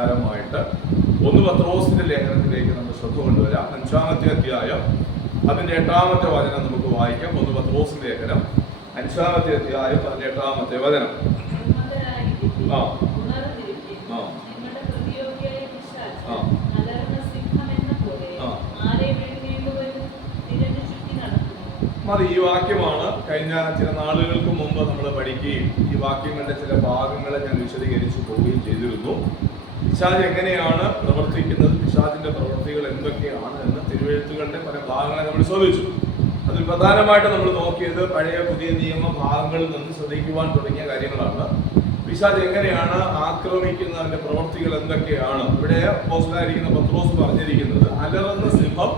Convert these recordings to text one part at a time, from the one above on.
ആധാരമായിട്ട് 1 പത്രോസിന്റെ ലേഖനത്തിലേക്ക് നമ്മൾ ശ്രദ്ധ കൊണ്ടുവരാം. 5-ാമത്തെ അധ്യായം അതിന്റെ 8-ാമത്തെ വചനം നമുക്ക് വായിക്കാം. 1 പത്രോസിന്റെ ലേഖനം 5-ാമത്തെ അധ്യായം അതിന്റെ 8-ാമത്തെ വചനം. അത് ഈ വാക്യമാണ് കഴിഞ്ഞ ചില നാളുകൾക്ക് മുമ്പ് നമ്മൾ പഠിക്കുകയും ഈ വാക്യങ്ങളുടെ ചില ഭാഗങ്ങളെ ഞാൻ വിശദീകരിച്ചു പോവുകയും ചെയ്തിരുന്നു. പിശാച് എങ്ങനെയാണ് പ്രവർത്തിക്കുന്നത്, പിശാചിന്റെ പ്രവൃത്തികൾ എന്തൊക്കെയാണ് എന്ന് തിരുവെഴുത്തുകളുടെ പല ഭാഗങ്ങളെ നമ്മൾ ശ്രദ്ധിച്ചു. അതിൽ പ്രധാനമായിട്ട് നമ്മൾ നോക്കിയത് പഴയ പുതിയ നിയമ ഭാഗങ്ങളിൽ നിന്ന് ശ്രദ്ധിക്കുവാൻ തുടങ്ങിയ കാര്യങ്ങളാണ്. പിശാച് എങ്ങനെയാണ് ആക്രമിക്കുന്നതിന്റെ പ്രവൃത്തികൾ എന്തൊക്കെയാണ്. ഇവിടെ അപ്പോസ്തലനായിരിക്കുന്ന പത്രോസ് പറഞ്ഞിരിക്കുന്നത് അലറുന്ന സിംഹം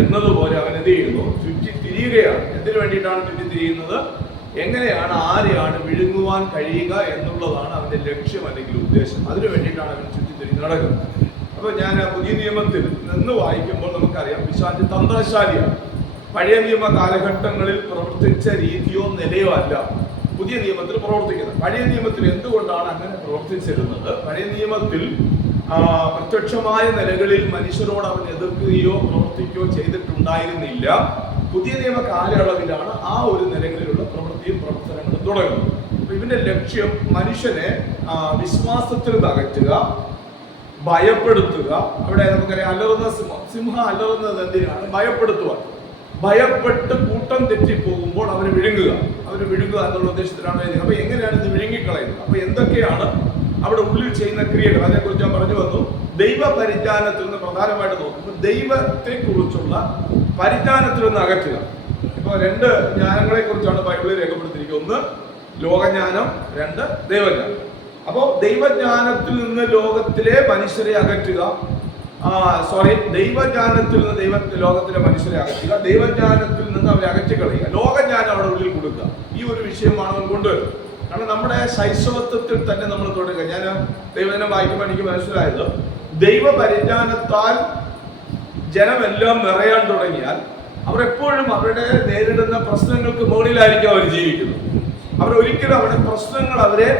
എന്നതുപോലെ അവൻ എന്ത് ചെയ്യുന്നു, ചുറ്റി തിരിയുകയാണ്. എന്തിനു വേണ്ടിയിട്ടാണ് ചുറ്റി തിരിയുന്നത്, എങ്ങനെയാണ് ആരെയാണ് വിഴുങ്ങുവാൻ കഴിയുക എന്നുള്ളതാണ് അവന്റെ ലക്ഷ്യം അല്ലെങ്കിൽ ഉദ്ദേശം. അതിനു വേണ്ടിയിട്ടാണ് അവൻ ചുറ്റി തിരിഞ്ഞ് നടക്കുന്നത്. അപ്പൊ ഞാൻ പുതിയ നിയമത്തിൽ നിന്ന് വായിക്കുമ്പോൾ നമുക്കറിയാം പിശാച് തന്ത്രശാലിയാണ്. പഴയ നിയമ കാലഘട്ടങ്ങളിൽ പ്രവർത്തിച്ച രീതിയോ നിലയോ അല്ല പുതിയ നിയമത്തിൽ പ്രവർത്തിക്കുന്നത്. പഴയ നിയമത്തിൽ എന്തുകൊണ്ടാണ് അങ്ങനെ പ്രവർത്തിച്ചിരുന്നത്? പഴയ നിയമത്തിൽ പ്രത്യക്ഷമായ നിലകളിൽ മനുഷ്യരോട് അവൻ എതിർക്കുകയോ പ്രവർത്തിക്കുകയോ ചെയ്തിട്ടുണ്ടായിരുന്നില്ല. പുതിയ നിയമ കാലയളവിലാണ് ആ ഒരു നിലകളിലുള്ള പ്രവൃത്തിയും പ്രവർത്തനങ്ങളും തുടങ്ങുന്നത്. അപ്പൊ ഇവന്റെ ലക്ഷ്യം മനുഷ്യനെ വിശ്വാസത്തിൽ അകറ്റുക, ഭയപ്പെടുത്തുക. അവിടെ നമുക്കറിയാം അലറുന്ന സിംഹം അലറുന്നത് എന്തിനാണ്? ഭയപ്പെടുത്തുവാൻ. ഭയപ്പെട്ട് കൂട്ടം തെറ്റിപ്പോകുമ്പോൾ അവര് വിഴുങ്ങുക എന്നുള്ള ഉദ്ദേശത്തിലാണ് എഴുതുന്നത്. അപ്പൊ എങ്ങനെയാണ് ഇത് വിഴുങ്ങിക്കളയുന്നത്? അപ്പൊ എന്തൊക്കെയാണ് അവിടെ ഉള്ളിൽ ചെയ്യുന്ന ക്രിയകൾ, അതിനെക്കുറിച്ച് ഞാൻ പറഞ്ഞു വന്നു. ദൈവ പരിജ്ഞാനത്തിൽ നിന്ന് പ്രധാനമായിട്ട് നോക്കുമ്പോൾ ദൈവത്തെ കുറിച്ചുള്ള പരിജ്ഞാനത്തിൽ നിന്ന് അകറ്റുക. ഇപ്പൊ 2 ജ്ഞാനങ്ങളെ കുറിച്ചാണ് ബൈബിളിൽ രേഖപ്പെടുത്തിയിരിക്കുന്നത്. 1 ലോകജ്ഞാനം, 2 ദൈവജ്ഞാനം. അപ്പോൾ ദൈവജ്ഞാനത്തിൽ നിന്ന് ലോകത്തിലെ മനുഷ്യരെ അകറ്റുക, ദൈവജ്ഞാനത്തിൽ നിന്ന് ലോകത്തിലെ മനുഷ്യരെ അകറ്റുക, ദൈവജ്ഞാനത്തിൽ നിന്ന് അവരെ അകറ്റിക്കളയുക, ലോകജ്ഞാനം അവിടെ ഉള്ളിൽ കൊടുക്കുക. ഈ ഒരു വിഷയമാണ് അവൻ കൊണ്ടുവരുന്നത്. കാരണം നമ്മുടെ ശൈശവത്വത്തിൽ തന്നെ നമ്മൾ തുടങ്ങുക. ഞാൻ ദൈവജനം വായിക്കുമ്പോൾ എനിക്ക് മനസ്സിലായത്, ദൈവ പരിജ്ഞാനത്താൽ ജനമെല്ലാം നിറയാൻ തുടങ്ങിയാൽ അവർ എപ്പോഴും അവരുടെ നേരിടുന്ന പ്രശ്നങ്ങൾക്ക് മുകളിലായിരിക്കും അവർ ജീവിക്കുന്നത്. അവരൊരിക്കലും അവരുടെ പ്രശ്നങ്ങൾ അവരെ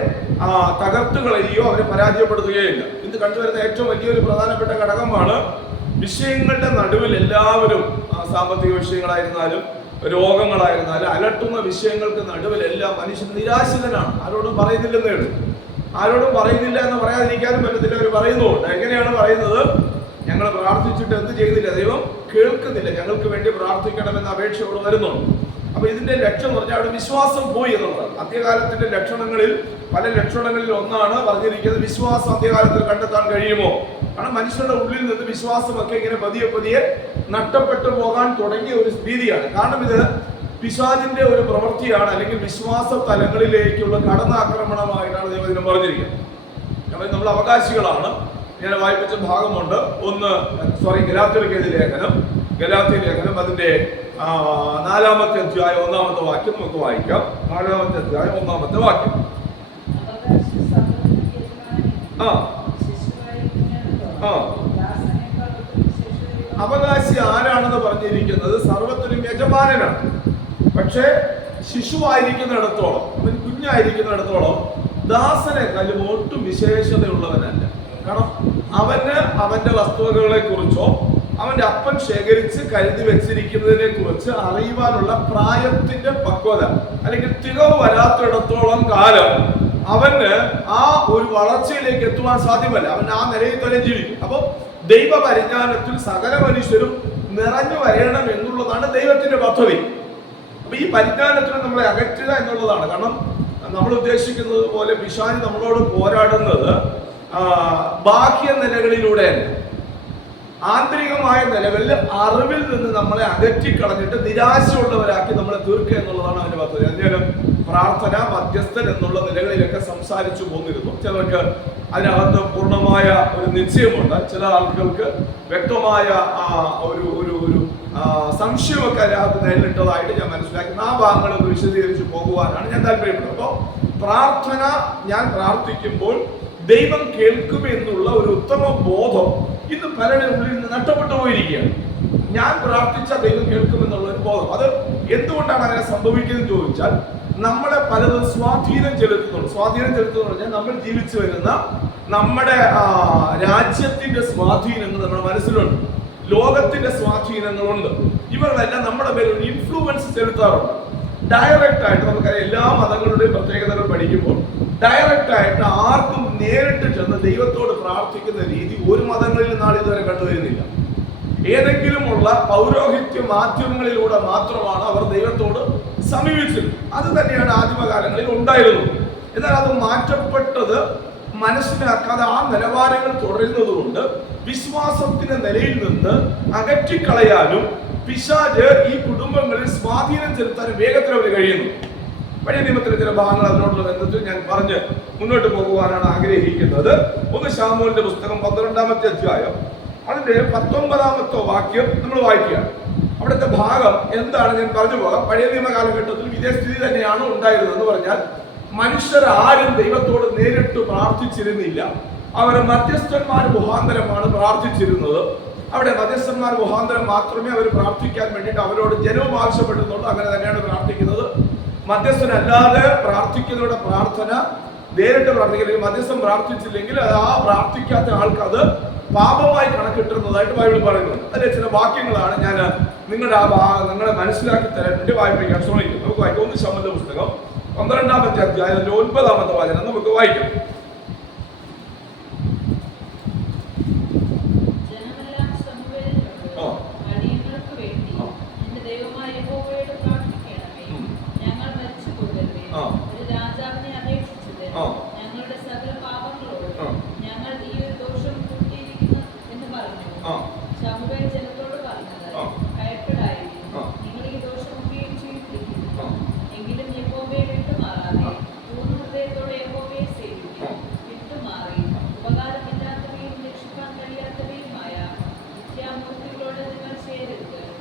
തകർത്തു കളയുകയോ അവരെ പരാജയപ്പെടുത്തുകയില്ല. ഇത് കണ്ടുവരുന്ന ഏറ്റവും വലിയൊരു പ്രധാനപ്പെട്ട ഘടകമാണ് വിഷയങ്ങളുടെ നടുവിൽ എല്ലാവരും, സാമ്പത്തിക വിഷയങ്ങളായിരുന്നാലും രോഗങ്ങളായിരുന്നാലും അലട്ടുന്ന വിഷയങ്ങൾക്ക് നടുവിൽ എല്ലാം മനുഷ്യൻ നിരാശനാണ്. ആരോടും പറയുന്നില്ലെന്നേ ഉള്ളൂ. ആരോടും പറയുന്നില്ല എന്ന് പറയാതിരിക്കാനും പറ്റത്തില്ല. അവർ പറയുന്നുണ്ട്. എങ്ങനെയാണ് പറയുന്നത്? ഞങ്ങൾ പ്രാർത്ഥിച്ചിട്ട് എന്ത് ചെയ്യുന്നില്ല, ദൈവം കേൾക്കുന്നില്ല, ഞങ്ങൾക്ക് വേണ്ടി പ്രാർത്ഥിക്കണമെന്ന അപേക്ഷയോട് വരുന്നുണ്ട്. അപ്പൊ ഇതിന്റെ ലക്ഷ്യം എന്ന് പറഞ്ഞാൽ അവിടെ വിശ്വാസം പോയി എന്നുള്ളതാണ്. അന്ത്യകാലത്തിന്റെ ലക്ഷണങ്ങളിൽ പല ലക്ഷണങ്ങളിൽ ഒന്നാണ് പറഞ്ഞിരിക്കുന്നത്, വിശ്വാസം അന്ത്യകാലത്തിൽ കണ്ടെത്താൻ കഴിയുമോ? കാരണം മനുഷ്യരുടെ ഉള്ളിൽ നിന്ന് വിശ്വാസമൊക്കെ ഇങ്ങനെ പതിയെ നഷ്ടപ്പെട്ടു പോകാൻ തുടങ്ങിയ ഒരു രീതിയാണ്. കാരണം ഇത് പിശാചിന്റെ ഒരു പ്രവൃത്തിയാണ്, അല്ലെങ്കിൽ വിശ്വാസ തലങ്ങളിലേക്കുള്ള കടന്നാക്രമണമായിട്ടാണ് ദൈവദിനം പറഞ്ഞിരിക്കുന്നത്. അപ്പോൾ നമ്മൾ അവകാശികളാണ്. ഞാൻ വായിപ്പിച്ച ഭാഗമുണ്ട്. ഗലാത്യ ലേഖനം അതിന്റെ 4-ാമത്തെ അധ്യായം 1-ാമത്തെ വാക്യം നമുക്ക് വായിക്കാം. 4-ാമത്തെ അധ്യായം 1-ാമത്തെ വാക്യം. അവകാശി ആരാണെന്ന് പറഞ്ഞിരിക്കുന്നത് സർവ്വത്തിനും യജമാനനാണ്. പക്ഷെ ശിശുവായിരിക്കുന്നിടത്തോളം, അവൻ കുഞ്ഞായിരിക്കുന്നിടത്തോളം ദാസനെക്കാളും ഒട്ടും വിശേഷതയുള്ളവനല്ല. കാരണം അവന് അവന്റെ വസ്തുവകകളെ കുറിച്ചോ അവന്റെ അപ്പൻ ശേഖരിച്ച് കരുതി വെച്ചിരിക്കുന്നതിനെ കുറിച്ച് അറിയുവാനുള്ള പ്രായത്തിന്റെ പക്വത അല്ലെങ്കിൽ തികവ് വരാത്തിടത്തോളം കാലം അവന് ആ ഒരു വളർച്ചയിലേക്ക് എത്തുവാൻ സാധ്യമല്ല. അവൻ ആ നിലയിൽ തന്നെ ജീവിക്കും. അപ്പൊ ദൈവ പരിജ്ഞാനത്തിൽ സകല മനുഷ്യരും നിറഞ്ഞു വരണം എന്നുള്ളതാണ് ദൈവത്തിന്റെ പദ്ധതി. അപ്പൊ ഈ പരിജ്ഞാനത്തിൽ നമ്മളെ അകറ്റുക എന്നുള്ളതാണ്. കാരണം നമ്മൾ ഉദ്ദേശിക്കുന്നത് പോലെ പിശാച് നമ്മളോട് പോരാടുന്നത് ബാഹ്യ നിലകളിലൂടെയല്ല, ആന്തരികമായ നിലകളിൽ അറിവിൽ നിന്ന് നമ്മളെ അകറ്റിക്കളഞ്ഞിട്ട് നിരാശയുള്ളവരാക്കി നമ്മളെ തീർക്കുക എന്നുള്ളതാണ് അവന്റെ പദ്ധതി. അദ്ദേഹം പ്രാർത്ഥന, മധ്യസ്ഥൻ എന്നുള്ള നിലകളിലൊക്കെ സംസാരിച്ചു പോന്നിരുന്നു. ചിലർക്ക് അതിനകത്ത് പൂർണ്ണമായ ഒരു നിശ്ചയമുണ്ട്, ചില ആളുകൾക്ക് വ്യക്തമായ ഒരു സംശയമൊക്കെ അതിനകത്ത് നേരിട്ടതായിട്ട് ഞാൻ മനസ്സിലാക്കുന്നു. ആ ഭാഗങ്ങളൊക്കെ വിശദീകരിച്ച് പോകുവാനാണ് ഞാൻ താല്പര്യപ്പെടുന്നത്. അപ്പോൾ പ്രാർത്ഥന, ഞാൻ പ്രാർത്ഥിക്കുമ്പോൾ ദൈവം കേൾക്കുമെന്നുള്ള ഒരു ഉത്തമ ബോധം ഇന്ന് പലരുടെ ഉള്ളിൽ നിന്ന് നഷ്ടപ്പെട്ടു പോയിരിക്കുകയാണ്. ഞാൻ പ്രാർത്ഥിച്ച ദൈവം കേൾക്കുമെന്നുള്ള ഒരു ബോധം. അത് എന്തുകൊണ്ടാണ് അങ്ങനെ സംഭവിക്കുന്നത് ചോദിച്ചാൽ, നമ്മളെ പലതും സ്വാധീനം ചെലുത്തുന്നുണ്ട്. സ്വാധീനം ചെലുത്തുന്നു പറഞ്ഞാൽ നമ്മൾ ജീവിച്ചു വരുന്ന നമ്മുടെ രാജ്യത്തിന്റെ സ്വാധീനങ്ങൾ നമ്മുടെ മനസ്സിലുണ്ട്, ലോകത്തിന്റെ സ്വാധീനങ്ങളുണ്ട്. ഇവരെല്ലാം നമ്മുടെ പേരിൽ ഇൻഫ്ലുവൻസ് ചെലുത്താറുണ്ട്. ഡയറക്റ്റ് ആയിട്ട് നമുക്കറിയാം, എല്ലാ മതങ്ങളുടെയും പ്രത്യേകതകൾ പഠിക്കുമ്പോൾ ഡയറക്റ്റ് ആയിട്ട് ആർക്കും നേരിട്ട് ചെന്ന് ദൈവത്തോട് പ്രാർത്ഥിക്കുന്ന രീതി ഒരു മതങ്ങളിൽ നിന്നാണ് ഇതുവരെ കണ്ടുവരുന്നില്ല. ഏതെങ്കിലുമുള്ള പൗരോഹിത്യ മാധ്യമങ്ങളിലൂടെ മാത്രമാണ് അവർ ദൈവത്തോട് സമീപിച്ചത്. അത് തന്നെയാണ് ആദിമകാലങ്ങളിൽ ഉണ്ടായിരുന്നത്. എന്നാൽ അത് മാറ്റപ്പെട്ടത് മനസ്സിലാക്കാതെ ആ നിലവാരങ്ങൾ തുടരുന്നത് കൊണ്ട് വിശ്വാസത്തിന്റെ നിലയിൽ നിന്ന് അകറ്റിക്കളയാനും പിശാച് ഈ കുടുംബങ്ങളിൽ സ്വാധീനം ചെലുത്താനും വേഗത്തിൽ അവർ കഴിയുന്നു. പഴയ നിയമത്തിലെ ചില ഭാഗങ്ങൾ അതിനോടുള്ള ബന്ധത്തിൽ ഞാൻ പറഞ്ഞ് മുന്നോട്ട് പോകുവാനാണ് ആഗ്രഹിക്കുന്നത്. 1 ശമൂവേലിന്റെ പുസ്തകം 12-ാമത്തെ അധ്യായം അതിന്റെ 19-ാമത്തെ വാക്യം നമ്മൾ വായിക്കുകയാണ്. അവിടുത്തെ ഭാഗം എന്താണ് ഞാൻ പറഞ്ഞു പോകാം. പഴയ നിയമ കാലഘട്ടത്തിൽ ഇതേ സ്ഥിതി തന്നെയാണ് ഉണ്ടായിരുന്നത്. എന്ന് പറഞ്ഞാൽ മനുഷ്യരാരും ദൈവത്തോട് നേരിട്ട് പ്രാർത്ഥിച്ചിരുന്നില്ല. അവർ മധ്യസ്ഥന്മാർ മുഖാന്തരമാണ് പ്രാർത്ഥിച്ചിരുന്നത്. അവിടെ മധ്യസ്ഥന്മാർ മുഖാന്തരം മാത്രമേ അവർ പ്രാർത്ഥിക്കാൻ വേണ്ടിയിട്ട് അവരോട് ജനവും ആവശ്യപ്പെടുന്നുള്ളൂ. അങ്ങനെ തന്നെയാണ് പ്രാർത്ഥിക്കുന്നത്. മധ്യസ്ഥനല്ലാതെ പ്രാർത്ഥിക്കുന്നവരുടെ പ്രാർത്ഥന നേരിട്ട് പ്രാർത്ഥിക്കില്ലെങ്കിൽ, മധ്യസ്ഥൻ പ്രാർത്ഥിച്ചില്ലെങ്കിൽ ആ പ്രാർത്ഥിക്കാത്ത ആൾക്ക് അത് പാപമായി കണക്കിട്ടുന്നതായിട്ട് ബൈബിൾ പറയുന്നുണ്ട്. അതിലെ ചില വാക്യങ്ങളാണ് ഞാൻ നിങ്ങളെ മനസ്സിലാക്കി തരാൻ വേണ്ടി വായിപ്പിക്കാൻ ശ്രമിക്കുന്നത്. നമുക്ക് വായിക്കാം. 1 ശമൂവേലിന്റെ പുസ്തകം 12-ാമത്തെ അധ്യായം 9-ാമത്തെ വചനം നമുക്ക് വായിക്കാം.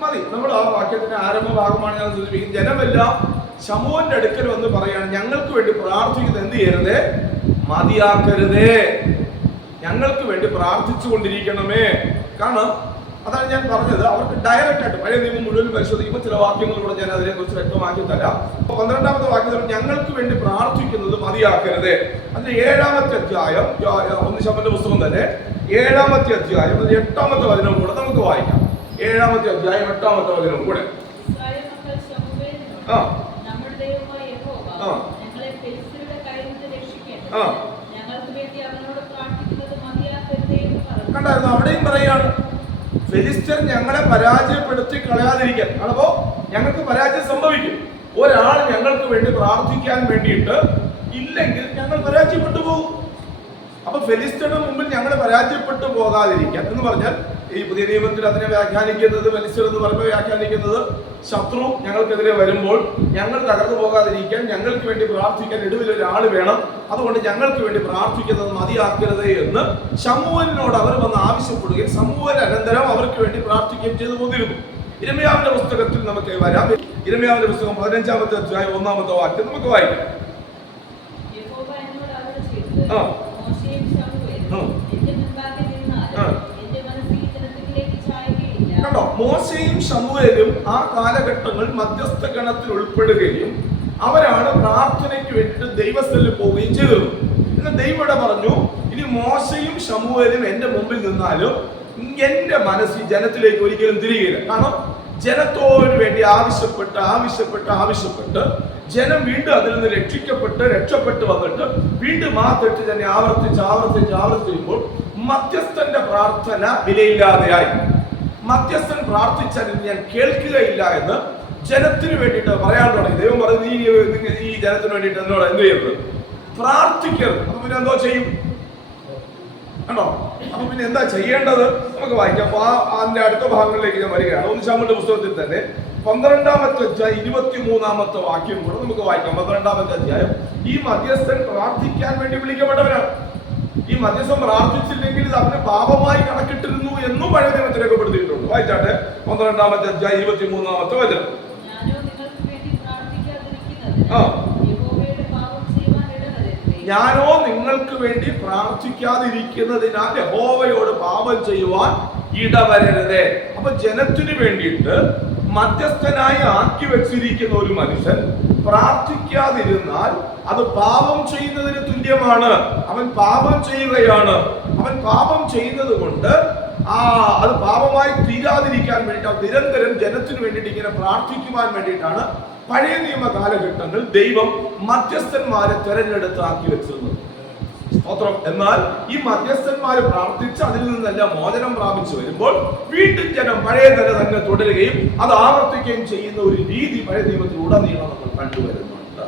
മതി. നമ്മൾ ആ വാക്യത്തിന്റെ ആരംഭ ഭാഗമാണ് ഞാൻ സൂചിപ്പിക്കുന്നത്. ജനമെല്ലാം ശമൂവേലിന്റെ അടുക്കൽ വന്ന് പറയാണ്, ഞങ്ങൾക്ക് വേണ്ടി പ്രാർത്ഥിക്കുന്നത് എന്ത് ചെയ്യരുതേ, മതിയാക്കരുതേ, ഞങ്ങൾക്ക് വേണ്ടി പ്രാർത്ഥിച്ചു കൊണ്ടിരിക്കണമേ. കാരണം അതാണ് ഞാൻ പറഞ്ഞത്, അവർക്ക് ഡയറക്റ്റ് ആയിട്ട് പഴയ നിയമം മുഴുവൻ പരിശോധിക്കുമ്പോൾ ചില വാക്യങ്ങളിലൂടെ ഞാൻ അതിനെ കുറിച്ച് വ്യക്തമാക്കി തരാം. 12-ാമത്തെ വാക്യത്തിൽ ഞങ്ങൾക്ക് വേണ്ടി പ്രാർത്ഥിക്കുന്നത് മതിയാക്കരുതേ. അതിന്റെ 7-ാമത്തെ അധ്യായം 1 ശമൂവേലിന്റെ പുസ്തകം തന്നെ 7-ാമത്തെ അധ്യായം 8-ാമത്തെ വചനം കൂടെ നമുക്ക് വായിക്കാം. 7-ാമത്തെ അധ്യായം 8-ാമത്തെ വചനം കൂടെ. കണ്ടായിരുന്നു, അവിടെയും പറയാണ് ഫെലിസ്ത്യർ ഞങ്ങളെ പരാജയപ്പെടുത്തി കളയാതിരിക്കാൻ. അപ്പോ ഞങ്ങൾക്ക് പരാജയം സംഭവിക്കും. ഒരാൾ ഞങ്ങൾക്ക് വേണ്ടി പ്രാർത്ഥിക്കാൻ വേണ്ടിയിട്ട് ഇല്ലെങ്കിൽ ഞങ്ങൾ പരാജയപ്പെട്ടു പോകും. അപ്പൊ ഫെലിസ്ത്യരുടെ മുമ്പിൽ ഞങ്ങൾ പരാജയപ്പെട്ടു പോകാതിരിക്കാൻ എന്ന് പറഞ്ഞാൽ ഈ പുതിയ നിയമത്തിൽ അതിനെ വ്യാഖ്യാനിക്കുന്നത്, ഫെലിസ്ത്യർ എന്ന് പറയുമ്പോൾ വ്യാഖ്യാനിക്കുന്നത് ശത്രു ഞങ്ങൾക്കെതിരെ വരുമ്പോൾ ഞങ്ങൾ തകർന്നു പോകാതിരിക്കാൻ ഞങ്ങൾക്ക് വേണ്ടി പ്രാർത്ഥിക്കാൻ ഇടവിൽ ഒരാൾ വേണം, അതുകൊണ്ട് ഞങ്ങൾക്ക് വേണ്ടി പ്രാർത്ഥിക്കുന്നത് മതിയാക്കരുത് എന്ന് ശമൂവേലിനോട് അവർ വന്ന് ആവശ്യപ്പെടുകയും ശമൂവേൽ അനന്തരം അവർക്ക് വേണ്ടി പ്രാർത്ഥിക്കുകയും ചെയ്തു പോന്നിരുന്നു. യിരെമ്യാവിന്റെ പുസ്തകത്തിൽ നമുക്ക് വരാം. യിരെമ്യാവിന്റെ പുസ്തകം 15-ാമത്തെ അധ്യായം 1-ാമത്തെ വാക്യം നമുക്ക് വായിക്കാം. കണ്ടോ, മോശയും ശമൂവേലും ആ കാലഘട്ടങ്ങൾ മധ്യസ്ഥ ഗണത്തിൽ ഉൾപ്പെടുകയും അവരാണ് പ്രാർത്ഥനയ്ക്ക് വേണ്ടിയിട്ട് ദൈവസ്ഥലിൽ പോവുകയും ചെയ്തിരുന്നു. എന്നാൽ ദൈവം പറഞ്ഞു, ഇനി മോശയും ശമൂവേലും എന്റെ മുമ്പിൽ നിന്നാലും എന്റെ മനസ്സ് ഈ ജനത്തിലേക്ക് ഒരിക്കലും തിരികെയില്ല. കാരണം ജനത്തോട് വേണ്ടി ആവശ്യപ്പെട്ട് ജനം വീണ്ടും അതിൽ നിന്ന് രക്ഷപ്പെട്ട് വന്നിട്ട് വീണ്ടും ആ തെറ്റ് തന്നെ ആവർത്തിച്ചുമ്പോൾ മധ്യസ്ഥന്റെ പ്രാർത്ഥന വിലയില്ലാതെയായി. മധ്യസ്ഥൻ പ്രാർത്ഥിച്ചാൽ ഞാൻ കേൾക്കുകയില്ല എന്ന് ജനത്തിന് വേണ്ടിയിട്ട് പറയാൻ തുടങ്ങി. ദൈവം പറഞ്ഞു, ഈ ജനത്തിന് വേണ്ടിയിട്ട് എന്നോട് എന്ത് ചെയ്യരുത്, പ്രാർത്ഥിക്കരുത്. അപ്പൊ പിന്നെ എന്തോ ചെയ്യും ആണോ? അപ്പൊ പിന്നെ എന്താ ചെയ്യേണ്ടത് നമുക്ക് വായിക്കാം. അപ്പൊ അതിന്റെ അടുത്ത ഭാഗങ്ങളിലേക്ക് ഞാൻ വരികയാണ്. 1 ശമൂവേലിന്റെ പുസ്തകത്തിൽ തന്നെ 12-ാമത്തെ അധ്യായം 23-ാമത്തെ വാക്യം കൂടെ നമുക്ക് വായിക്കാം. 12-ാമത്തെ അധ്യായം. ഈ മധ്യസ്ഥൻ പ്രാർത്ഥിക്കാൻ വേണ്ടി വിളിക്കപ്പെട്ടവരാണ്. ഈ മധ്യസ്ഥൻ പ്രാർത്ഥിച്ചില്ലെങ്കിൽ ഇത് അവന് പാപമായി കണക്കിട്ടിരുന്നു എന്നും പഴയ നിയമത്തിൽ രേഖപ്പെടുത്തിയിട്ടുണ്ട്. വായിച്ചാട്ടെ 12-ാമത്തെ അധ്യായം 23-ാമത്തെ വചനം. ഞാനോ നിങ്ങൾക്ക് വേണ്ടി പ്രാർത്ഥിക്കാതിരിക്കുന്നതിനാൽ യഹോവയോട് പാപം ചെയ്യുവാൻ ഇടവരരുതേ. അപ്പൊ ജനത്തിന് വേണ്ടിയിട്ട് മധ്യസ്ഥനായി ആക്കി വെച്ചിരിക്കുന്ന ഒരു മനുഷ്യൻ പ്രാർത്ഥിക്കാതിരുന്നാൽ അത് പാപം ചെയ്യുന്നതിന് തുല്യമാണ്. അവൻ പാപം ചെയ്യുകയാണ്. അവൻ പാപം ചെയ്യുന്നത് കൊണ്ട് അത് പാപമായി തീരാതിരിക്കാൻ വേണ്ടിയിട്ട് നിരന്തരം ജനത്തിന് വേണ്ടിയിട്ട് ഇങ്ങനെ പ്രാർത്ഥിക്കുവാൻ വേണ്ടിയിട്ടാണ് പഴയ നിയമ കാലഘട്ടങ്ങൾ ദൈവം മധ്യസ്ഥന്മാരെ തെരഞ്ഞെടുത്ത് ആക്കി വെച്ചിരുന്നത്. എന്നാൽ ഈ മധ്യസ്ഥന്മാര് പ്രാർത്ഥിച്ച് അതിൽ നിന്നെല്ലാം മോചനം പ്രാപിച്ചു വരുമ്പോൾ വീണ്ടും ജനം പഴയ നില തന്നെ തുടരുകയും അത് ആവർത്തിക്കുകയും ചെയ്യുന്ന ഒരു രീതി പഴയ നിയമത്തിൽ ഉടനീളം നമ്മൾ കണ്ടുവരുന്നുണ്ട്.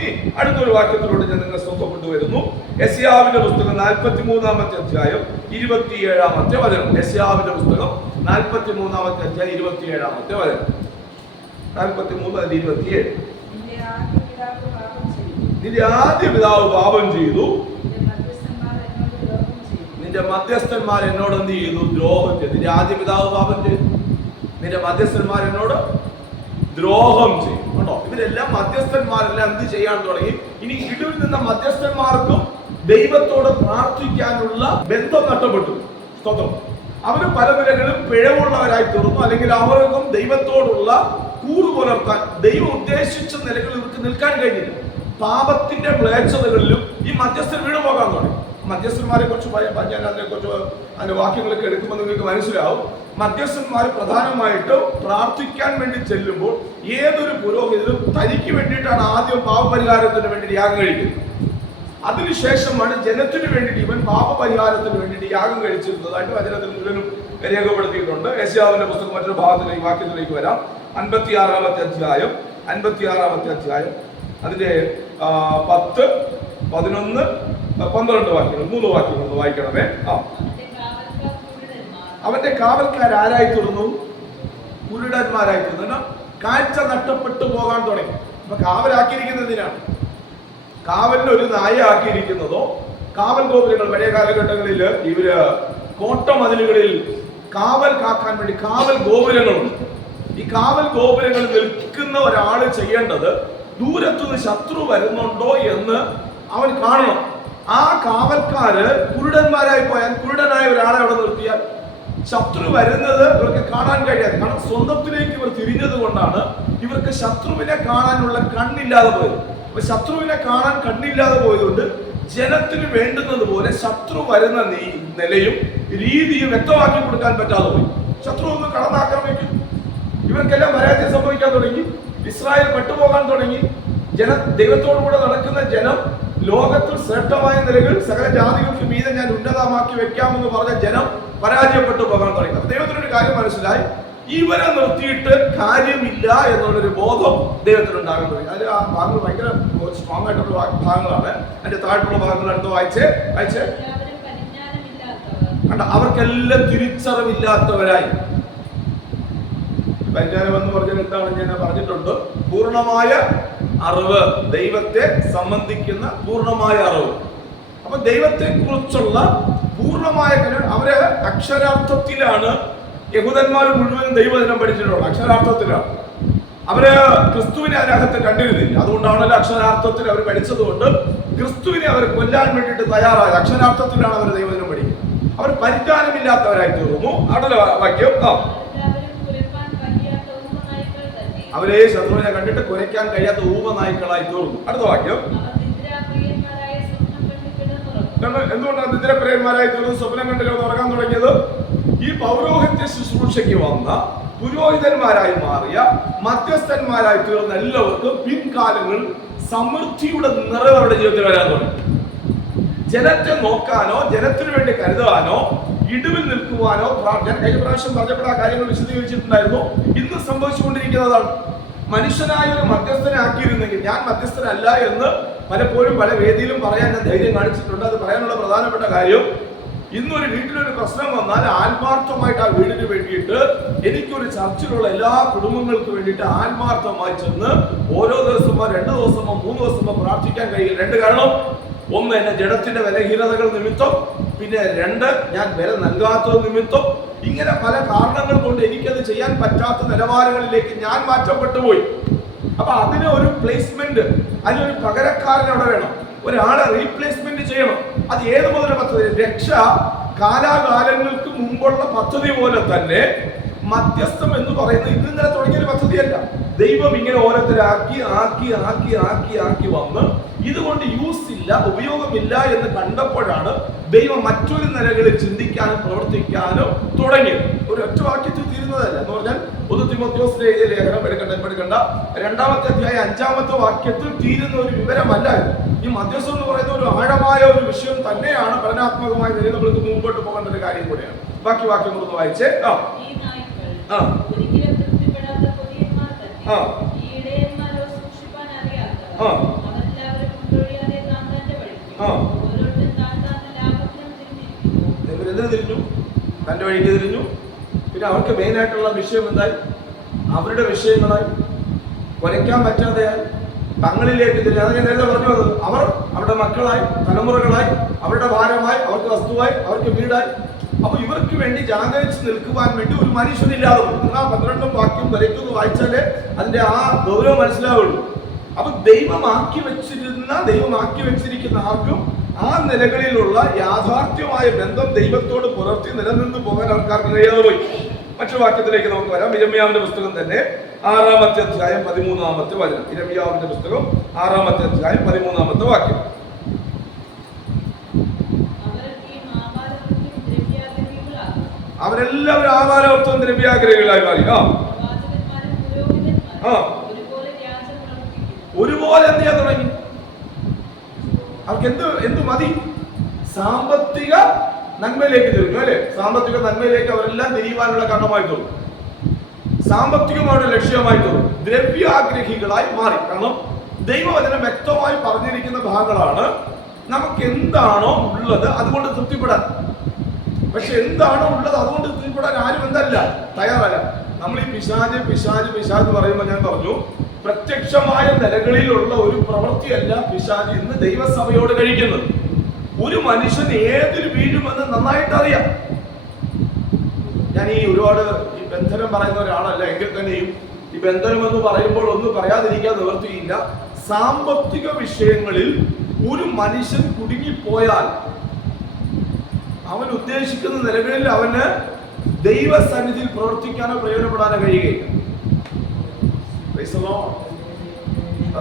ഈ അടുത്തൊരു വാക്യത്തിലൂടെ ഞാൻ നിങ്ങളെ ശ്രദ്ധ കൊണ്ടുവരുന്നു. യെശയ്യാവിന്റെ പുസ്തകം 43-ാമത്തെ അധ്യായം 27-ാമത്തെ വചനം. യെശയ്യാവിന്റെ പുസ്തകം 43-ാമത്തെ അധ്യായം 27-ാമത്തെ വചനം. 43-27. നിന്റെ ആദ്യ പിതാവ് പാപം ചെയ്തു, നിന്റെ മധ്യസ്ഥന്മാർ എന്നോട് എന്ത് ചെയ്തു? ദ്രോഹം ചെയ്തു. നിന്റെ ആദ്യ പിതാവ് പാപം ചെയ്തു, നിന്റെ മധ്യസ്ഥന്മാർ എന്നോട് ദ്രോഹം ചെയ്തു. കേട്ടോ, ഇവരെല്ലാം മധ്യസ്ഥന്മാരെല്ലാം എന്ത് ചെയ്യാൻ തുടങ്ങി? ഇനി ഇടിവിൽ നിന്ന മധ്യസ്ഥന്മാർക്കും ദൈവത്തോട് പ്രാർത്ഥിക്കാനുള്ള ബന്ധം നഷ്ടപ്പെട്ടു. സ്തോത്രം. അവര് പല നിലകളിലും പിഴവുള്ളവരായി തീർന്നു. അല്ലെങ്കിൽ അവർക്കും ദൈവത്തോടുള്ള കൂറ് പുലർത്താൻ ദൈവം ഉദ്ദേശിച്ച നിലകളിൽ ഇവർക്ക് നിൽക്കാൻ കഴിഞ്ഞില്ല. പാപത്തിന്റെ മ്ലേച്ഛതകളിലും ഈ മധ്യസ്ഥൻ വീണു പോകാൻ തുടങ്ങി. മധ്യസ്ഥന്മാരെ കുറിച്ച് ഞാൻ അതിനെക്കുറിച്ച് അതിന്റെ വാക്യങ്ങളൊക്കെ എടുക്കുമ്പോൾ നിങ്ങൾക്ക് മനസ്സിലാവും. മധ്യസ്ഥന്മാർ പ്രധാനമായിട്ടും പ്രാർത്ഥിക്കാൻ വേണ്ടി ചെല്ലുമ്പോൾ ഏതൊരു പുരോഹിതനും തനിക്ക് വേണ്ടിയിട്ടാണ് ആദ്യം പാപപരിഹാരത്തിന് വേണ്ടി യാഗം കഴിക്കുന്നത്. അതിനുശേഷമാണ് ജനത്തിന് വേണ്ടിയിട്ട് ഇവൻ പാപപരിഹാരത്തിന് വേണ്ടിയിട്ട് യാഗം കഴിച്ചിരുന്നതായിട്ട് വചനത്തിൽ മുഴുവനും രേഖപ്പെടുത്തിയിട്ടുണ്ട്. യെശയ്യാവിന്റെ പുസ്തകം മറ്റൊരു ഭാഗത്തിലേക്ക് വാക്യത്തിലേക്ക് വരാം. 56-ാമത്തെ അധ്യായം അതിന്റെ 10, 11, 12 വാക്യങ്ങൾ, 3 വാക്യങ്ങൾ ഒന്ന് വായിക്കണമേ. അവന്റെ കാവൽക്കാർ ആരായി തീർന്നു? കുരുടന്മാരായി തീർന്നു. കാഴ്ച നഷ്ടപ്പെട്ടു പോകാൻ തുടങ്ങി. അപ്പൊ കാവലാക്കിയിരിക്കുന്നത് എന്തിനാണ്? കാവലിന് ഒരു നായ ആക്കിയിരിക്കുന്നതോ കാവൽ ഗോപുരങ്ങൾ പഴയ കാലഘട്ടങ്ങളിൽ ഇവര് കോട്ടമതിലുകളിൽ കാവൽ കാക്കാൻ വേണ്ടി കാവൽ ഗോപുരങ്ങളുണ്ട്. ഈ കാവൽ ഗോപുരങ്ങളിൽ നിൽക്കുന്ന ഒരാള് ചെയ്യേണ്ടത് ദൂരത്തുനിന്ന് ശത്രു വരുന്നുണ്ടോ എന്ന് അവൻ കാണണം. ആ കാവൽക്കാര് കുരുടന്മാരായി പോയാൽ, കുരുടനായ ഒരാളെ അവിടെ നിർത്തിയാൽ ശത്രു വരുന്നത് ഇവർക്ക് കാണാൻ കഴിയാതെ, കാരണം സ്വന്തത്തിലേക്ക് ഇവർ തിരിഞ്ഞത് കൊണ്ടാണ് ഇവർക്ക് ശത്രുവിനെ കാണാനുള്ള കണ്ണില്ലാതെ പോയത്. അപ്പൊ ശത്രുവിനെ കാണാൻ കണ്ണില്ലാതെ പോയതുകൊണ്ട് ജനത്തിന് വേണ്ടുന്നത് പോലെ ശത്രു വരുന്ന നിലയും രീതിയും വ്യക്തമാക്കി കൊടുക്കാൻ പറ്റാതെ പോയി. ശത്രു ഒന്ന് കടന്നാക്രമിക്കും. ഇവർക്കെല്ലാം പരാജയം സംഭവിക്കാൻ തുടങ്ങി. ഇസ്രായേൽ പെട്ടുപോകാൻ തുടങ്ങി. ദൈവത്തോടു കൂടെ നടക്കുന്ന ജനം ലോകത്തിൽ ശ്രേഷ്ഠമായ നിലകൾ സകല ജാതികൾക്ക് മീതെ ഞാൻ ഉന്നതമാക്കി വെക്കാമെന്ന് പറഞ്ഞ ജനം പരാജയപ്പെട്ടു പോകാൻ തുടങ്ങി. അപ്പൊ ദൈവത്തിനൊരു കാര്യം മനസ്സിലായി, ഇവരെ നിർത്തിയിട്ട് കാര്യമില്ല എന്നുള്ളൊരു ബോധം ദൈവത്തിനുണ്ടാകാൻ തുടങ്ങി. അതിൽ ആ ഭാഗങ്ങൾ ഭയങ്കര സ്ട്രോങ് ആയിട്ടുള്ള ഭാഗങ്ങളാണ്. അതിന്റെ താഴെയുള്ള ഭാഗങ്ങൾ അടുത്ത് വായിച്ചേ. കണ്ട, അവർക്കെല്ലാം തിരിച്ചറിവില്ലാത്തവരായി. പരിജ്ഞാനം എന്ന് പറഞ്ഞാൽ എന്താണ് ഞാൻ പറഞ്ഞിട്ടുണ്ട്? പൂർണ്ണമായ അറിവ്, ദൈവത്തെ സംബന്ധിക്കുന്ന പൂർണ്ണമായ അറിവ്. അപ്പൊ ദൈവത്തെ കുറിച്ചുള്ള പൂർണ്ണമായ കാര്യം അവര് അക്ഷരാർത്ഥത്തിലാണ്. യഹൂദന്മാർ മുഴുവൻ ദൈവദിനം പഠിച്ചിട്ടുള്ളത് അക്ഷരാർത്ഥത്തിലാണ്. അവര് ക്രിസ്തുവിനെ അതിനകത്ത് കണ്ടിരുന്നില്ല. അതുകൊണ്ടാണല്ലോ അക്ഷരാർത്ഥത്തിൽ അവർ പഠിച്ചതുകൊണ്ട് ക്രിസ്തുവിനെ അവർ കൊല്ലാൻ വേണ്ടിയിട്ട് തയ്യാറായത്. അക്ഷരാർത്ഥത്തിലാണ് അവർ ദൈവദിനം പഠിക്കുന്നത്. അവർ പരിജ്ഞാനമില്ലാത്തവരായി തീർന്നു. അവിടെ വാക്യം, അവരെ ശത്രുവിനെ കണ്ടിട്ട് കുരയ്ക്കാൻ കഴിയാത്ത ഊമനായ്ക്കളായി തീർന്നു. അടുത്ത വാക്യം, എന്തുകൊണ്ടാണ് നിദ്രപ്രിയന്മാരായി തീർന്നു, സ്വപ്നം കണ്ട് ഉറങ്ങാൻ തുടങ്ങിയത്? ഈ പൗരോഹിത്യ ശുശ്രൂഷയ്ക്ക് വന്ന പുരോഹിതന്മാരായി മാറിയ മധ്യസ്ഥന്മാരായി തീർന്ന എല്ലാവർക്കും പിൻകാലങ്ങളിൽ സമൃദ്ധിയുടെ നിറവ് അവരുടെ ജീവിതത്തിൽ വരാൻ തുടങ്ങി. ജനത്തെ നോക്കാനോ ജനത്തിന് വേണ്ടി കരുതാനോ ഇടിവിൽ നിൽക്കുവാനോ, ഞാൻ കഴിഞ്ഞ പ്രാവശ്യം പറഞ്ഞപ്പോൾ ആ കാര്യങ്ങൾ വിശദീകരിച്ചിട്ടുണ്ടായിരുന്നു. ഇന്ന് സംഭവിച്ചുകൊണ്ടിരിക്കുന്നതാണ്. മനുഷ്യനായ ഒരു മധ്യസ്ഥനെ ആക്കിയിരുന്നെങ്കിൽ, ഞാൻ മധ്യസ്ഥനല്ല എന്ന് പലപ്പോഴും പല വേദിയിലും പറയാൻ ഞാൻ ധൈര്യം കാണിച്ചിട്ടുണ്ട്. അത് പറയാനുള്ള പ്രധാനപ്പെട്ട കാര്യം, ഇന്നൊരു വീട്ടിലൊരു പ്രശ്നം വന്നാൽ ആത്മാർത്ഥമായിട്ട് ആ വീടിന് വേണ്ടിയിട്ട്, എനിക്കൊരു ചർച്ചിലുള്ള എല്ലാ കുടുംബങ്ങൾക്ക് വേണ്ടിയിട്ട് ആത്മാർത്ഥമായി ചെന്ന് ഓരോ ദിവസമോ 2 ദിവസമോ 3 ദിവസമോ പ്രാർത്ഥിക്കാൻ കഴിയില്ല. 2 കാരണം. ഒന്ന്, എന്റെ ജഡത്തിന്റെ ബലഹീനതകൾ നിമിത്തം. പിന്നെ 2, ഞാൻ വില നൽകാത്തത് നിമിത്തം. ഇങ്ങനെ പല കാരണങ്ങൾ കൊണ്ട് എനിക്കത് ചെയ്യാൻ പറ്റാത്ത നിലവാരങ്ങളിലേക്ക് ഞാൻ മാറ്റപ്പെട്ടു പോയി. അപ്പൊ അതിന് ഒരു പ്ലേസ്മെന്റ്, അതിനൊരു പകരക്കാരൻ അവിടെ വേണം. ഒരാളെ റീപ്ലേസ്മെന്റ് ചെയ്യണം. അത് ഏത് മുതലുള്ള പദ്ധതി? രക്ഷ കാലാകാലങ്ങൾക്ക് മുമ്പുള്ള പദ്ധതി പോലെ തന്നെ മധ്യസ്ഥം എന്ന് പറയുന്നത് ഇന്നലെ തുടങ്ങിയൊരു പദ്ധതിയല്ല. ദൈവം ഇങ്ങനെ ഓരോരുത്തരാക്കി ആക്കി ആക്കി ആക്കി ആക്കി വന്ന് ഇതുകൊണ്ട് യൂസ് ഇല്ല, ഉപയോഗമില്ല എന്ന് കണ്ടപ്പോഴാണ് ദൈവം മറ്റൊരു നിലകളിൽ ചിന്തിക്കാനും പ്രവർത്തിക്കാനും തുടങ്ങിയത്. ഒരു ഒറ്റ വാക്യത്തിൽ തീരുന്നതല്ല എന്ന് പറഞ്ഞാൽ 1 തിമോഥെയോസിന്റെ ലേഖനം എടുക്കണ്ട 2-ാമത്തെ അധ്യായം 5-ാമത്തെ വാക്യത്തിൽ തീരുന്ന ഒരു വിവരമല്ല. ഈ മധ്യസ്ഥം എന്ന് പറയുന്ന ഒരു ആഴമായ ഒരു വിഷയം തന്നെയാണ്. പഠനാത്മകമായ നിലയിൽ നമ്മൾക്ക് മുമ്പോട്ട് പോകേണ്ട ഒരു കാര്യം കൂടെയാണ്. ബാക്കി വാക്യങ്ങളൊന്ന് വായിച്ചേ. എന്തിനു തിരിഞ്ഞു? തന്റെ വഴിക്ക് തിരിഞ്ഞു. പിന്നെ അവർക്ക് മെയിൻ ആയിട്ടുള്ള വിഷയം എന്തായി? അവരുടെ വിഷയങ്ങളായി, കുറയ്ക്കാൻ പറ്റാതെയായി, തങ്ങളിലേക്ക് തിരിഞ്ഞു. അത് ഞാൻ നേരത്തെ പറഞ്ഞു വന്നത്. അവർ അവരുടെ മക്കളായി, തലമുറകളായി, അവരുടെ ഭാരമായി, അവർക്ക് വസ്തുവായി, അവർക്ക് വീടായി. അപ്പൊ ഇവർക്ക് വേണ്ടി ജാഗരിച്ച് നിൽക്കുവാൻ വേണ്ടി ഒരു മനുഷ്യനില്ലാതെ നിങ്ങൾ ആ 12 വാക്യം വരയ്ക്കൊന്ന് വായിച്ചാലേ അതിന്റെ ആ ഗൗരവം മനസ്സിലാവുള്ളൂ. അപ്പൊ ദൈവമാക്കി വെച്ചിരിക്കുന്ന ആർക്കും ആ നിലകളിലുള്ള യാഥാർത്ഥ്യമായ ബന്ധം ദൈവത്തോട് പുലർത്തി നിലനിന്ന് പോകാൻ ആൾക്കാർക്ക് കഴിയാതെ പോയി. മറ്റൊരു വാക്യത്തിലേക്ക് നമുക്ക് വരാം. ഇരമ്യാവിന്റെ പുസ്തകം തന്നെ 6-ാമത്തെ അധ്യായം 13-ാമത്തെ വചനം. ഇരമ്യാവിന്റെ പുസ്തകം 6-ാമത്തെ അധ്യായം 13-ാമത്തെ വാക്യം. അവരെല്ലാവരും ആവാരവത്വം ദ്രവ്യാഗ്രഹികളായി മാറി. ഒരുപോലെ എന്ത് ചെയ്യാൻ തുടങ്ങി? അവർക്ക് എന്ത് മതി? സാമ്പത്തിക നന്മയിലേക്ക് തിരിഞ്ഞു അല്ലെ? സാമ്പത്തിക നന്മയിലേക്ക് അവരെല്ലാം തിരിയുവാനുള്ള കാരണമായി തോന്നും. സാമ്പത്തികമായ ലക്ഷ്യമായി തോന്നും. ദ്രവ്യാഗ്രഹികളായി മാറി. കാരണം ദൈവവചനം വ്യക്തമായി പറഞ്ഞിരിക്കുന്ന ഭാഗങ്ങളാണ്. നമുക്ക് എന്താണോ ഉള്ളത് അതുകൊണ്ട് തൃപ്തിപ്പെടാൻ. പക്ഷെ എന്താണോ ഉള്ളത് അതുകൊണ്ട് തൃപ്തിപ്പെടാൻ ആരും എന്തല്ല തയ്യാറല്ല. നമ്മൾ ഈ പിശാച് പറയുമ്പോൾ ഞാൻ പറഞ്ഞു, പ്രത്യക്ഷമായ നിലകളിലുള്ള ഒരു പ്രവൃത്തിയല്ല പിശാച് ഇന്ന് ദൈവസഭയോട് കഴിക്കുന്നത്. ഒരു മനുഷ്യൻ ഏതിൽ വീഴുമെന്ന് നന്നായിട്ട് അറിയാം. ഞാൻ ഈ ഒരുപാട് ഈ ബന്ധനം പറയുന്ന ഒരാളല്ല, എങ്കിൽ തന്നെയും ഈ ബന്ധനം എന്ന് പറയുമ്പോൾ ഒന്നും പറയാതിരിക്കാൻ നിവർത്തിയില്ല. സാമ്പത്തിക വിഷയങ്ങളിൽ ഒരു മനുഷ്യൻ കുടുങ്ങിപ്പോയാൽ അവൻ ഉദ്ദേശിക്കുന്ന നിലകളിൽ അവന് ദൈവസന്നിധിയിൽ പ്രവർത്തിക്കാനോ പ്രയോജനപ്പെടാനോ കഴിയുകയില്ല.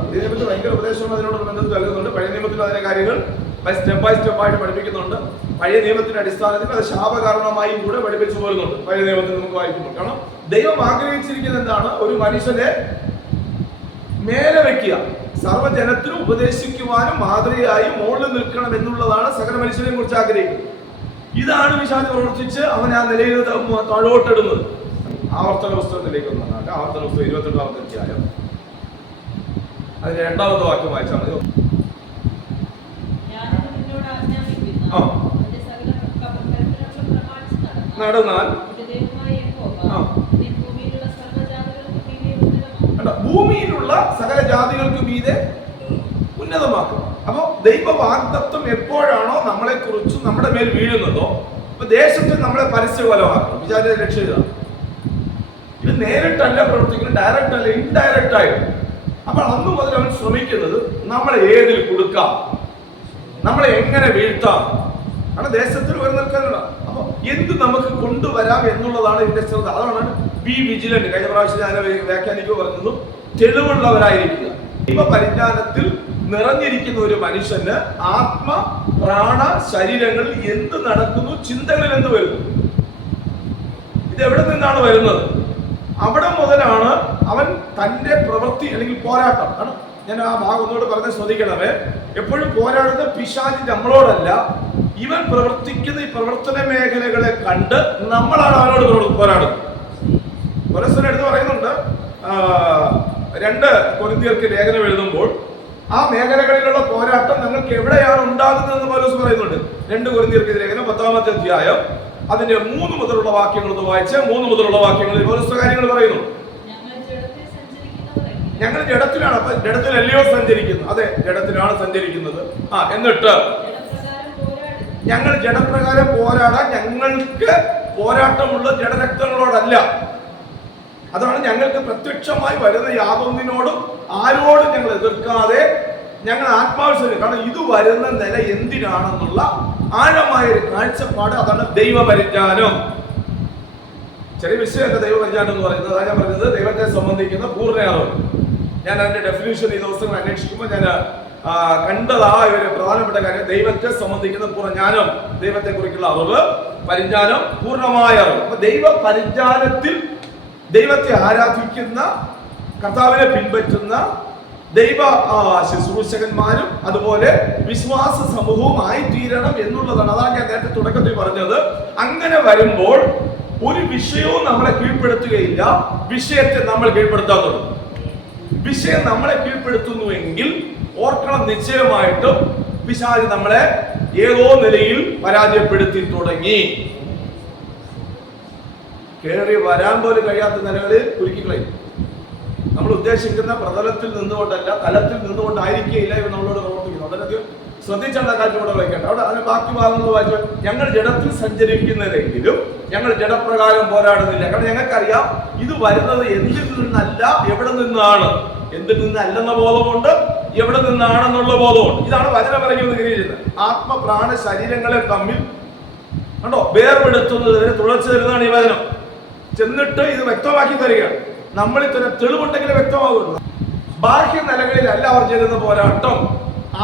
ഇതിനെപ്പറ്റി ഭയങ്കര ഉപദേശങ്ങൾ അതിനോട് ബന്ധത്തിൽ നൽകുന്നുണ്ട്. പഴയ നിയമത്തിൽ അതിന്റെ കാര്യങ്ങൾ സ്റ്റെപ്പ് ബൈ സ്റ്റെപ്പ് ആയിട്ട് പഠിപ്പിക്കുന്നുണ്ട്. പഴയ നിയമത്തിന്റെ അടിസ്ഥാനത്തിൽ അത് ശാപകാരണമായും കൂടെ പഠിപ്പിച്ചു പോരുന്നുണ്ട്. പഴയ നിയമത്തിൽ നമുക്ക് വായിക്കുമ്പോൾ കാരണം ദൈവം ആഗ്രഹിച്ചിരിക്കുന്നത് എന്താണ്? ഒരു മനുഷ്യനെ മേലെ വെക്കുക, സർവ്വജനത്തിനും ഉപദേശിക്കുവാനും മാതൃകയായി മുകളിൽ നിൽക്കണം എന്നുള്ളതാണ് സകല മനുഷ്യനെ കുറിച്ച് ആഗ്രഹിക്കുന്നത്. ഇതാണ് പിശാച് പ്രവർത്തിച്ച് അവൻ ആ നിലയിൽ താഴോട്ടിടുന്നത്. ആവർത്തന പുസ്തകത്തിലേക്ക് ഒന്ന് വന്നാൽ ആവർത്തന പുസ്തകം 28-ാമത്തെ അധ്യായം അതിന്റെ 2-ാമത്തെ വാക്യം വായിച്ചാൽ മതി. നടന്നാൽ ഭൂമിയിലുള്ള സകല ജാതികൾക്ക് മീതെ ഉന്നതമാക്കും. അപ്പൊ ദൈവവാഗ്ദത്തം എപ്പോഴാണോ നമ്മളെ കുറിച്ച് നമ്മുടെ മേൽ വീഴുന്നതോ അപ്പൊ ദേശത്ത് നമ്മളെ പരസ്യബലമാക്കണം. വിചാരിച്ച ലക്ഷ്യം ഇത് നേരിട്ടല്ല പ്രവർത്തിക്കുന്നത്, ഡയറക്റ്റ് അല്ല, ഇൻഡയറക്റ്റ് ആയിട്ട്. അപ്പോൾ അന്ന് മുതൽ അവൻ ശ്രമിക്കുന്നത് നമ്മളെ ഏതിൽ കൊടുക്കാം, നമ്മളെ എങ്ങനെ വീഴ്ത്താം. കാരണം ദേശത്തിൽ വരെ നിൽക്കാനുള്ള അപ്പൊ എന്ത് നമുക്ക് കൊണ്ടുവരാം എന്നുള്ളതാണ് ഇതിന്റെ ശ്രദ്ധ. അതാണ് ബി വിജിലന്റ്. കഴിഞ്ഞ പ്രാവശ്യം ഞാൻ വ്യാഖ്യാനിക്കുക പറഞ്ഞതും തെളിവുള്ളവരായിരിക്കുക. ദൈവപരിജ്ഞാനത്തിൽ നിറഞ്ഞിരിക്കുന്ന ഒരു മനുഷ്യന് ആത്മ പ്രാണ ശരീരങ്ങളിൽ എന്ത് നടക്കുന്നു, ചിന്തകളിൽ എന്ത് വരുന്നു, ഇത് എവിടെ നിന്നാണ് വരുന്നത്? അവിടെ മുതലാണ് അവൻ തന്റെ പ്രവൃത്തി അല്ലെങ്കിൽ പോരാട്ടം. കാരണം ഞാൻ ആ ഭാഗം ഒന്നുകൂടെ പറഞ്ഞ് ശ്രദ്ധിക്കണമേ, എപ്പോഴും പോരാടുന്ന പിശാച് നമ്മളോടല്ല, ഇവൻ പ്രവർത്തിക്കുന്ന ഈ പ്രവർത്തന മേഖലകളെ കണ്ട് നമ്മളാണ് അവനോട് പോരാടുന്നത്. പൗലോസ് എടുത്ത് പറയുന്നുണ്ട്, 2 കൊരിന്ത്യർക്ക് ലേഖനം എഴുതുമ്പോൾ ആ മേഖലകളിലുള്ള പോരാട്ടം ഞങ്ങൾക്ക് എവിടെയാണ് ഉണ്ടാകുന്നതെന്ന് പൗലോസ് പറയുന്നുണ്ട്. 2 കൊരിന്ത്യർക്ക് ലേഖനം 10-ാമത്തെ അധ്യായം അതിന്റെ 3 മുതലുള്ള വാക്യങ്ങൾ ഒന്ന് വായിച്ച് 3 മുതലുള്ള വാക്യങ്ങളിൽ പൗലോസ് കാര്യങ്ങൾ പറയുന്നു. ഞങ്ങൾ ജഡത്തിലാണ്. അപ്പൊ ജഡത്തിലല്ലയോ സഞ്ചരിക്കുന്നത്? അതെ, ജഡത്തിലാണ് സഞ്ചരിക്കുന്നത്. എന്നിട്ട് ഞങ്ങൾ ജഡപ്രകാരം പോരാടാൻ ഞങ്ങൾക്ക് പോരാട്ടമുള്ള ജഡരക്തങ്ങളോടല്ല. അതാണ് ഞങ്ങൾക്ക് പ്രത്യക്ഷമായി വരുന്ന യാതൊന്നിനോടും ആരോടും ഞങ്ങൾ എതിർക്കാതെ ഞങ്ങൾ ആത്മാവിശ്വസം. കാരണം ഇത് വരുന്ന നില എന്തിനാണെന്നുള്ള ആഴമായ ഒരു കാഴ്ചപ്പാട്. അതാണ് ദൈവപരിജ്ഞാനം. ചെറിയ വിഷയമല്ല ദൈവപരിജ്ഞാനം എന്ന് പറയുന്നത്. അതാണ് ഞാൻ പറഞ്ഞത്, ദൈവത്തെ സംബന്ധിക്കുന്ന പൂർണ്ണ അറിവ്. ഞാൻ അതിന്റെ ഡെഫിനിഷൻ ഈ ദിവസങ്ങൾ അന്വേഷിക്കുമ്പോൾ ഞാൻ കണ്ടതായ ഒരു പ്രധാനപ്പെട്ട കാര്യം, ദൈവത്തെ സംബന്ധിക്കുന്ന പൂർണ്ണ ദൈവത്തെ കുറിച്ചുള്ള അറിവ്, പരിജ്ഞാനം, പൂർണ്ണമായ അറിവ്. അപ്പൊ ദൈവ പരിജ്ഞാനത്തിൽ ദൈവത്തെ ആരാധിക്കുന്ന, കർത്താവിനെ പിൻപറ്റുന്ന ദൈവ ശുശ്രൂഷകന്മാരും അതുപോലെ വിശ്വാസ സമൂഹവുമായി തീരണം എന്നുള്ളതാണ്. അതാണ് ഞാൻ നേരത്തെ തുടക്കത്തിൽ പറഞ്ഞത്. അങ്ങനെ വരുമ്പോൾ ഒരു വിഷയവും നമ്മളെ കീഴ്പ്പെടുത്തുകയില്ല, വിഷയത്തെ നമ്മൾ കീഴ്പ്പെടുത്താൻ തുടങ്ങും. വിഷയം നമ്മളെ കീഴ്പ്പെടുത്തുന്നുവെങ്കിൽ ഓർക്കണം, നിശ്ചയമായിട്ടും പിശാച് നമ്മളെ ഏതോ നിലയിൽ പരാജയപ്പെടുത്തി തുടങ്ങി. കയറി വരാൻ പോലും കഴിയാത്ത നിലകളിൽ കുരുക്കിക്കളയും. നമ്മൾ ഉദ്ദേശിക്കുന്ന പ്രതലത്തിൽ നിന്നുകൊണ്ടല്ല, തലത്തിൽ നിന്നുകൊണ്ടായിരിക്കില്ല ഇവർ നമ്മളോട് പ്രവർത്തിക്കുന്നു. വളരെയധികം ശ്രദ്ധിച്ചാണ് കാഴ്ചപ്പാട് കളിക്കേണ്ടത്. അവിടെ അതിന് ബാക്കി ഭാഗങ്ങൾ വായിച്ചു, ഞങ്ങൾ ജഡത്തിൽ സഞ്ചരിക്കുന്നതെങ്കിലും ഞങ്ങൾ ജഡപ്രകാരം പോരാടുന്നില്ല. കാരണം ഞങ്ങൾക്കറിയാം ഇത് വരുന്നത് എന്തിൽ നിന്നല്ല, എവിടെ നിന്നാണ്. എന്തിൽ നിന്നല്ലെന്ന ബോധമുണ്ട്, എവിടെ നിന്നാണെന്നുള്ള ബോധമുണ്ട്. ഇതാണ് വചനം പറയുന്നത്. ആത്മപ്രാണ ശരീരങ്ങളെ തമ്മിൽ കണ്ടോ വേർപെടുത്തുന്നതിന് തുടർച്ച തരുന്നതാണ് ഈ വചനം. ചെന്നിട്ട് ഇത് വ്യക്തമാക്കി തരികയാണ്. നമ്മളിൽ തന്നെ തെളിവുണ്ടെങ്കിൽ വ്യക്തമാകുന്നു. ബാഹ്യ നിലകളിലല്ല അവർ ചെയ്തിരുന്ന പോരാട്ടം,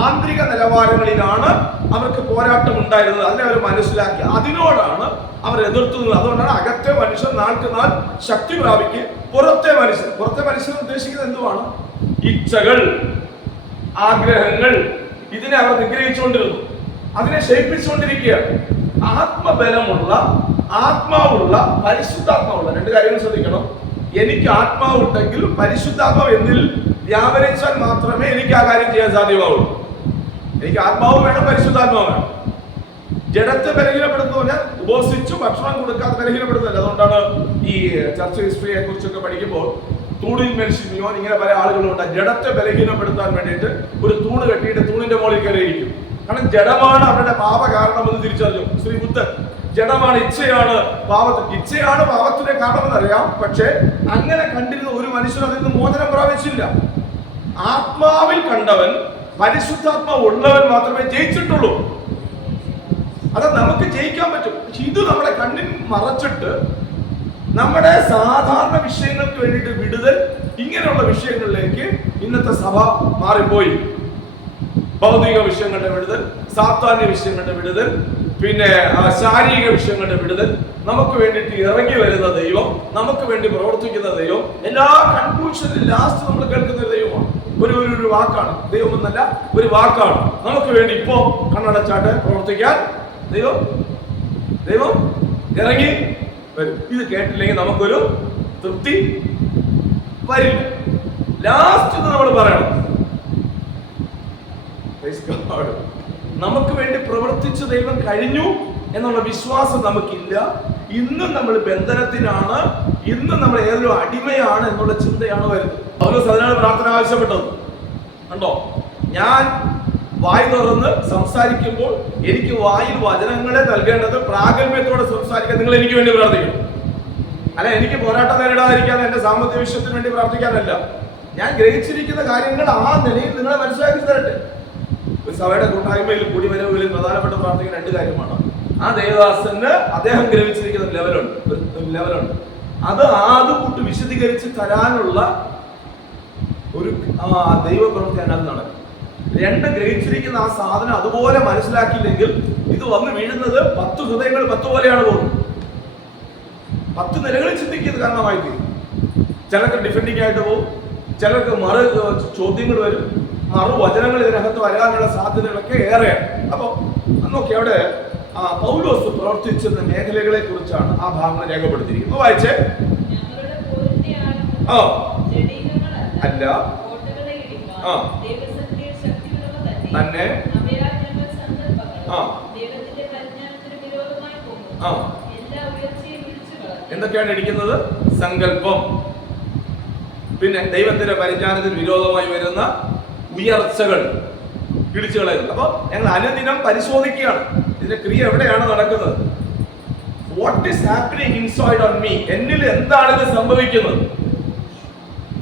ആന്തരിക നിലവാരങ്ങളിലാണ് അവർക്ക് പോരാട്ടം ഉണ്ടായിരുന്നത്. അതിനെ അവർ മനസ്സിലാക്കി, അതിനോടാണ് അവർ എതിർത്തുന്നത്. അതുകൊണ്ടാണ് അകത്തെ മനുഷ്യൻ നാൾക്ക് നാൾ ശക്തി പ്രാപിക്കുക. പുറത്തെ മനുഷ്യൻ ഉദ്ദേശിക്കുന്നത് എന്തുവാണ്? ഇച്ഛകൾ, ആഗ്രഹങ്ങൾ, ഇതിനെ അവർ നിഗ്രഹിച്ചുകൊണ്ടിരുന്നു, അതിനെ ശയിപ്പിച്ചുകൊണ്ടിരിക്കുകയാണ്. ആത്മബലമുള്ള, ആത്മാവുള്ള, പരിശുദ്ധാത്മാവുള്ള രണ്ട് കാര്യങ്ങൾ ശ്രദ്ധിക്കണം. എനിക്ക് ആത്മാവുണ്ടെങ്കിൽ പരിശുദ്ധാത്മാവ് എന്നിൽ വ്യാപരിച്ചാൽ മാത്രമേ എനിക്ക് ആ കാര്യം ചെയ്യാൻ സാധ്യമാവുള്ളൂ. എനിക്ക് ആത്മാവ് വേണം, പരിശുദ്ധാത്മാവ് വേണം. ജഡത്തെ ബലഹീനപ്പെടുത്തുന്ന ഉപസിച്ചു ഭക്ഷണം കൊടുക്കാതെ ബലഹീനപ്പെടുത്തുന്നില്ല. അതുകൊണ്ടാണ് ഈ ചർച്ച ഹിസ്റ്ററിയെ കുറിച്ചൊക്കെ പഠിക്കുമ്പോൾ തൂണിൽ മെൽഷിമിയോൻ ഇങ്ങനെ പല ആളുകളുണ്ട്. ജഡത്തെ ബലഹീനപ്പെടുത്താൻ വേണ്ടിയിട്ട് ഒരു തൂണ് കെട്ടിയിട്ട് തൂണിന്റെ മുകളിൽ കയറിയിരിക്കും. കാരണം ജഡമാണ് അവരുടെ പാപ കാരണമെന്ന് തിരിച്ചറിഞ്ഞു ശ്രീ ബുദ്ധൻ. ജഡമാണ്, ഇച്ഛയാണ് പാപത്തിന്റെ കാരണമെന്നറിയാം. പക്ഷെ അങ്ങനെ കണ്ടിരുന്ന ഒരു മനുഷ്യൻ അതിൽ നിന്ന് മോചനം പ്രാപിച്ചില്ല. ആത്മാവിൽ കണ്ടവൻ, പരിശുദ്ധാത്മാവ് ഉള്ളവൻ മാത്രമേ ജയിച്ചിട്ടുള്ളൂ. അത് നമുക്ക് ജയിക്കാൻ പറ്റും. പക്ഷെ ഇത് നമ്മളെ കണ്ണിൽ മറച്ചിട്ട് നമ്മുടെ സാധാരണ വിഷയങ്ങൾക്ക് വേണ്ടിയിട്ട് വിടുതൽ, ഇങ്ങനെയുള്ള വിഷയങ്ങളിലേക്ക് ഇന്നത്തെ സഭ മാറിപ്പോയി. ഭൗതിക വിഷയങ്ങളുടെ വിടുതൽ, സാത്താന്യ വിഷയങ്ങളുടെ വിടുതൽ, പിന്നെ ശാരീരിക വിഷയങ്ങളുടെ വിടുതൽ, നമുക്ക് വേണ്ടിയിട്ട് ഇറങ്ങി വരുന്ന ദൈവം, നമുക്ക് വേണ്ടി പ്രവർത്തിക്കുന്ന ദൈവം, എല്ലാ കൺക്ലൂഷനിൽ ലാസ്റ്റ് നമ്മൾ കേൾക്കുന്ന ഒരു ദൈവമാണ്. ഒരു വാക്കാണ്, ദൈവം എന്നല്ല, ഒരു വാക്കാണ്. നമുക്ക് വേണ്ടി ഇപ്പോ കണ്ണടച്ചാട്ട് പ്രവർത്തിക്കാൻ ദൈവം ഇറങ്ങി വരും. ഇത് കേട്ടില്ലെങ്കിൽ നമുക്കൊരു തൃപ്തി വരില്ല. ലാസ്റ്റ് നമ്മൾ പറയണം, നമുക്ക് വേണ്ടി പ്രവർത്തിച്ച ദൈവം കഴിഞ്ഞു എന്നുള്ള വിശ്വാസം നമുക്കില്ല. ഇന്നും നമ്മൾ ബന്ധനത്തിനാണ്, ഇന്നും നമ്മൾ ഏതൊരു അടിമയാണ് എന്നുള്ള ചിന്തയാണ് വരുന്നത്. പൗലോസ് അതിനാണ് പ്രാർത്ഥന ആവശ്യപ്പെട്ടത്. കണ്ടോ, ഞാൻ വായ് തുറന്ന് സംസാരിക്കുമ്പോൾ എനിക്ക് വായിൽ വചനങ്ങളെ നൽകേണ്ടത് പ്രാഗൽഭ്യത്തോടെ സംസാരിക്കാൻ നിങ്ങൾ എനിക്ക് വേണ്ടി പ്രാർത്ഥിക്കണം. അല്ല, എനിക്ക് പോരാട്ടം നേരിടാതിരിക്കാൻ, എന്റെ സാമ്പത്തിക വിഷയത്തിന് വേണ്ടി പ്രാർത്ഥിക്കാനല്ല. ഞാൻ ഗ്രഹിച്ചിരിക്കുന്ന കാര്യങ്ങൾ ആ നിലയിൽ നിങ്ങളെ മനസ്സിലാക്കി തരട്ടെ. ഒരു സഭയുടെ കൂട്ടായ്മയിൽ കൂടി വരവുകളിൽ പ്രധാനപ്പെട്ട പ്രാർത്ഥിക്കുന്ന രണ്ട് കാര്യമാണ്. ആ ദേവദാസന് അദ്ദേഹം ഗ്രഹിച്ചിരിക്കുന്ന ലെവലുണ്ട്. അത് കൂട്ട് വിശദീകരിച്ച് തരാനുള്ള ഒരു ദൈവപ്രവൃത്തി അതിനകത്ത് നടക്കും. രണ്ട്, ഗ്രഹിച്ചിരിക്കുന്ന ആ സാധനം അതുപോലെ മനസ്സിലാക്കിയില്ലെങ്കിൽ ഇത് വന്ന് വീഴുന്നത് 10 ഹൃദയങ്ങൾ 10 പോലെയാണ് പോകുന്നത്. 10 നിലകളിൽ ചിന്തിക്കുന്നത് കാരണമായി തീരും. ചിലർക്ക് ഡിഫെൻഡിങ് ആയിട്ട് പോകും, ചിലർക്ക് ചോദ്യങ്ങൾ വരും, വചനങ്ങൾ ഇതിനകത്ത് വരാനുള്ള സാധ്യതകളൊക്കെ ഏറെയാണ്. അപ്പൊ നോക്കി, അവിടെ പൗലോസ് പ്രവർത്തിച്ചിരുന്ന മേഖലകളെ കുറിച്ചാണ് ആ ഭാഗങ്ങൾ രേഖപ്പെടുത്തിയിരിക്കുന്നത്. വായിച്ചേ. അല്ല തന്നെ എന്തൊക്കെയാണ് ഇടിക്കുന്നത്? സങ്കല്പം, പിന്നെ ദൈവത്തിന്റെ പരിജ്ഞാനത്തിന് വിരോധമായി വരുന്ന ഉയർച്ചകൾ ഇടിച്ചു കളയുന്നത്. അപ്പൊ ഞങ്ങൾ അനുദിനം പരിശോധിക്കുകയാണ് ഇതിന്റെ ക്രിയ എവിടെയാണ് നടക്കുന്നത്. What is happening inside on me, എന്നിൽ എന്താണ് ഇത് സംഭവിക്കുന്നത്.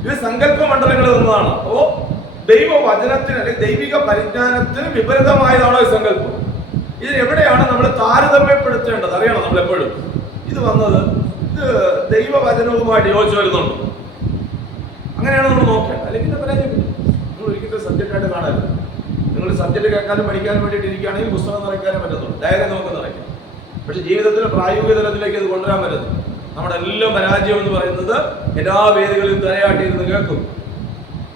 ഇത് സങ്കല്പ മണ്ഡലങ്ങൾ എന്നതാണ്. അപ്പോ ദൈവവചനത്തിന് അല്ലെങ്കിൽ ദൈവിക പരിജ്ഞാനത്തിന് വിപരീതമായതാണോ ഈ സങ്കല്പം? ഇത് എവിടെയാണ് നമ്മൾ താരതമ്യപ്പെടുത്തേണ്ടത് അറിയണം നമ്മൾ എപ്പോഴും. ഇത് വന്നത് ഇത് ഇത് ദൈവവചനവുമായിട്ട് യോജിച്ച് വരുന്നുണ്ട്. അങ്ങനെയാണ് നമ്മൾ നോക്കേണ്ടത്. അല്ലെങ്കിൽ പരാജയമില്ല. നിങ്ങൾ ഒരിക്കലും സബ്ജക്റ്റായിട്ട് കാണരുത്. നിങ്ങൾ സബ്ജക്റ്റ് കേൾക്കാനും പഠിക്കാനും വേണ്ടിയിട്ട് ഇരിക്കുകയാണെങ്കിൽ പുസ്തകം നിറയ്ക്കാനും പറ്റത്തുള്ളൂ, ഡയറി നമുക്ക് നിറയ്ക്കാം. പക്ഷെ ജീവിതത്തിൽ പ്രായോഗിക തലത്തിലേക്ക് ഇത് കൊണ്ടുവരാൻ പറ്റത്തില്ല. നമ്മുടെ എല്ലാം പരാജയം എന്ന് പറയുന്നത് എല്ലാ വേദികളിലും തലയാട്ടിയിരുന്ന് കേൾക്കും.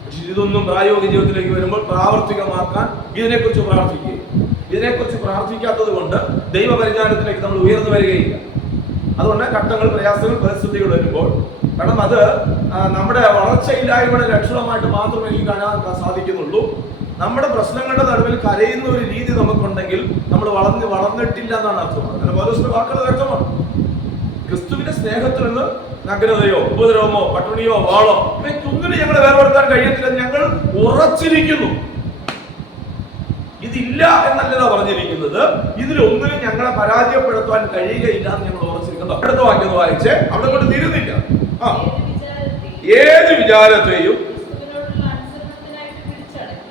പക്ഷെ ഇതൊന്നും പ്രായോഗിക ജീവിതത്തിലേക്ക് വരുമ്പോൾ പ്രാവർത്തികമാക്കാൻ ഇതിനെക്കുറിച്ച് പ്രാർത്ഥിക്കുകയും ഇതിനെക്കുറിച്ച് പ്രാർത്ഥിക്കാത്തത് കൊണ്ട് ദൈവപരിജ്ഞാനത്തിലേക്ക് നമ്മൾ ഉയർന്നു വരികയില്ല. അതുകൊണ്ട് ഘട്ടങ്ങൾ, പ്രയാസങ്ങൾ, പരിസ്ഥിതികൾ വരുമ്പോൾ, കാരണം അത് നമ്മുടെ വളർച്ചയില്ലായ്മയുടെ ലക്ഷണമായിട്ട് മാത്രമേ എനിക്ക് കാണാൻ സാധിക്കുന്നുള്ളൂ. നമ്മുടെ പ്രശ്നങ്ങളുടെ നടുവിൽ കരയുന്ന ഒരു രീതി നമുക്കുണ്ടെങ്കിൽ നമ്മൾ വളർന്നിട്ടില്ല എന്നാണ് അർത്ഥം. അങ്ങനെ പൗലോസിന്റെ വാക്കുകൾ വ്യക്തമാണ്. ക്രിസ്തുവിന്റെ സ്നേഹത്തിൽ നിന്ന് നഗ്നതയോ ഉപദ്രവമോ പട്ടിണിയോ വാളോ ഇവയ്ക്കൊന്നിനും ഞങ്ങളെ വേർപെടുത്താൻ കഴിയത്തില്ല. ഞങ്ങൾ ഉറച്ചിരിക്കുന്നു. ഇതില്ല എന്നല്ല പറഞ്ഞിരിക്കുന്നത്, ഇതിലൊന്നിനും ഞങ്ങളെ പരാജയപ്പെടുത്താൻ കഴിയുകയില്ല എന്ന് ഞങ്ങൾ ഉറച്ചിരിക്കുന്നു. അടുത്ത വാക്യം വായിച്ച് അവിടെ കൊണ്ട് തീരുന്നില്ല. ഏത് വിചാരത്തെയും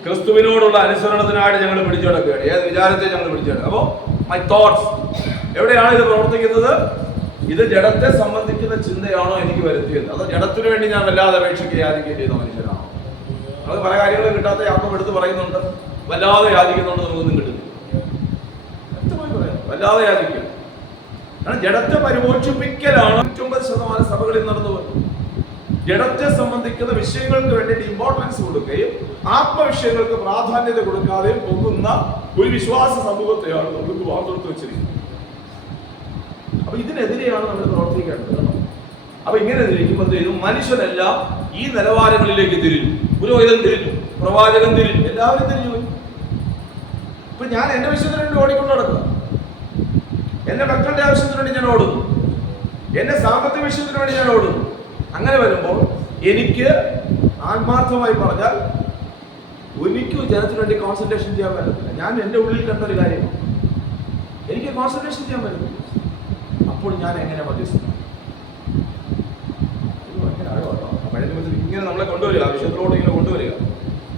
ക്രിസ്തുവിനോടുള്ള അനുസരണത്തിനായിട്ട് ഞങ്ങൾ പിടിച്ചെടുക്കുകയാണ്. ഏത് വിചാരത്തെ ഞങ്ങൾ പിടിച്ചെടുക്കുക? അപ്പോ മൈ തോട്ട്സ് എവിടെയാണ് ഇത് പ്രവർത്തിക്കുന്നത്? ഇത് ജഡത്തെ സംബന്ധിക്കുന്ന ചിന്തയാണോ എനിക്ക് വരുത്തിയത്? അതോ ജഡത്തിനു വേണ്ടി ഞാൻ വല്ലാതെ അപേക്ഷിക്കുക യാചിക്കുകയും ചെയ്യുന്ന മനുഷ്യനാണോ? അത് പല കാര്യങ്ങളും കിട്ടാത്ത യാക്കോബ് എടുത്ത് പറയുന്നുണ്ട്. വല്ലാതെ യാചിക്കുന്നുണ്ട്, നമുക്കൊന്നും കിട്ടുന്നില്ല. വ്യക്തമായി പറയാം, വല്ലാതെ യാചിക്കുക. കാരണം ജഡത്തെ പരിപോഷിപ്പിക്കലാണ് 99% സഭകളിൽ നടന്നു വരുന്നത്. ജഡത്തെ സംബന്ധിക്കുന്ന വിഷയങ്ങൾക്ക് വേണ്ടിയിട്ട് ഇമ്പോർട്ടൻസ് കൊടുക്കുകയും ആത്മവിഷയങ്ങൾക്ക് പ്രാധാന്യത കൊടുക്കാതെയും പോകുന്ന ഒരു വിശ്വാസ സമൂഹത്തെയാണ് നമുക്ക് വാർത്തെടുത്ത് വെച്ചിരിക്കുന്നത്. അപ്പൊ ഇതിനെതിരെയാണ് നമ്മൾ പ്രവർത്തിക്കേണ്ടത്. അപ്പൊ ഇങ്ങനെ തിരിക്കുമ്പോൾ മനുഷ്യനെല്ലാം ഈ നിലവാരങ്ങളിലേക്ക് തിരിഞ്ഞു. പുരോഹിതൻ തിരിഞ്ഞു, പ്രവാചകൻ തിരിഞ്ഞു, എല്ലാവരും തിരിഞ്ഞു പോയി. ഇപ്പൊ ഞാൻ എന്റെ വിഷയത്തിന് വേണ്ടി ഓടിക്കൊണ്ട് നടക്കുക, എന്റെ മക്കളുടെ ആവശ്യത്തിന് വേണ്ടി ഞാൻ ഓടുന്നു, എന്റെ സാമ്പത്തിക വിഷയത്തിന് വേണ്ടി ഞാൻ ഓടുന്നു. അങ്ങനെ വരുമ്പോൾ എനിക്ക് ആത്മാർത്ഥമായി പറഞ്ഞാൽ എനിക്ക് ജനത്തിന് വേണ്ടി കോൺസെൻട്രേഷൻ ചെയ്യാൻ പറ്റത്തില്ല. ഞാൻ എൻ്റെ ഉള്ളിൽ കണ്ടൊരു കാര്യമാണ്, എനിക്ക് കോൺസെൻട്രേഷൻ ചെയ്യാൻ പറ്റുന്നില്ല. അപ്പോൾ ഞാൻ എങ്ങനെ മധ്യസ്ഥം? ഇങ്ങനെ നമ്മളെ കൊണ്ടുവരിക, വിഷയത്തിലോട്ട് ഇങ്ങനെ കൊണ്ടുവരിക.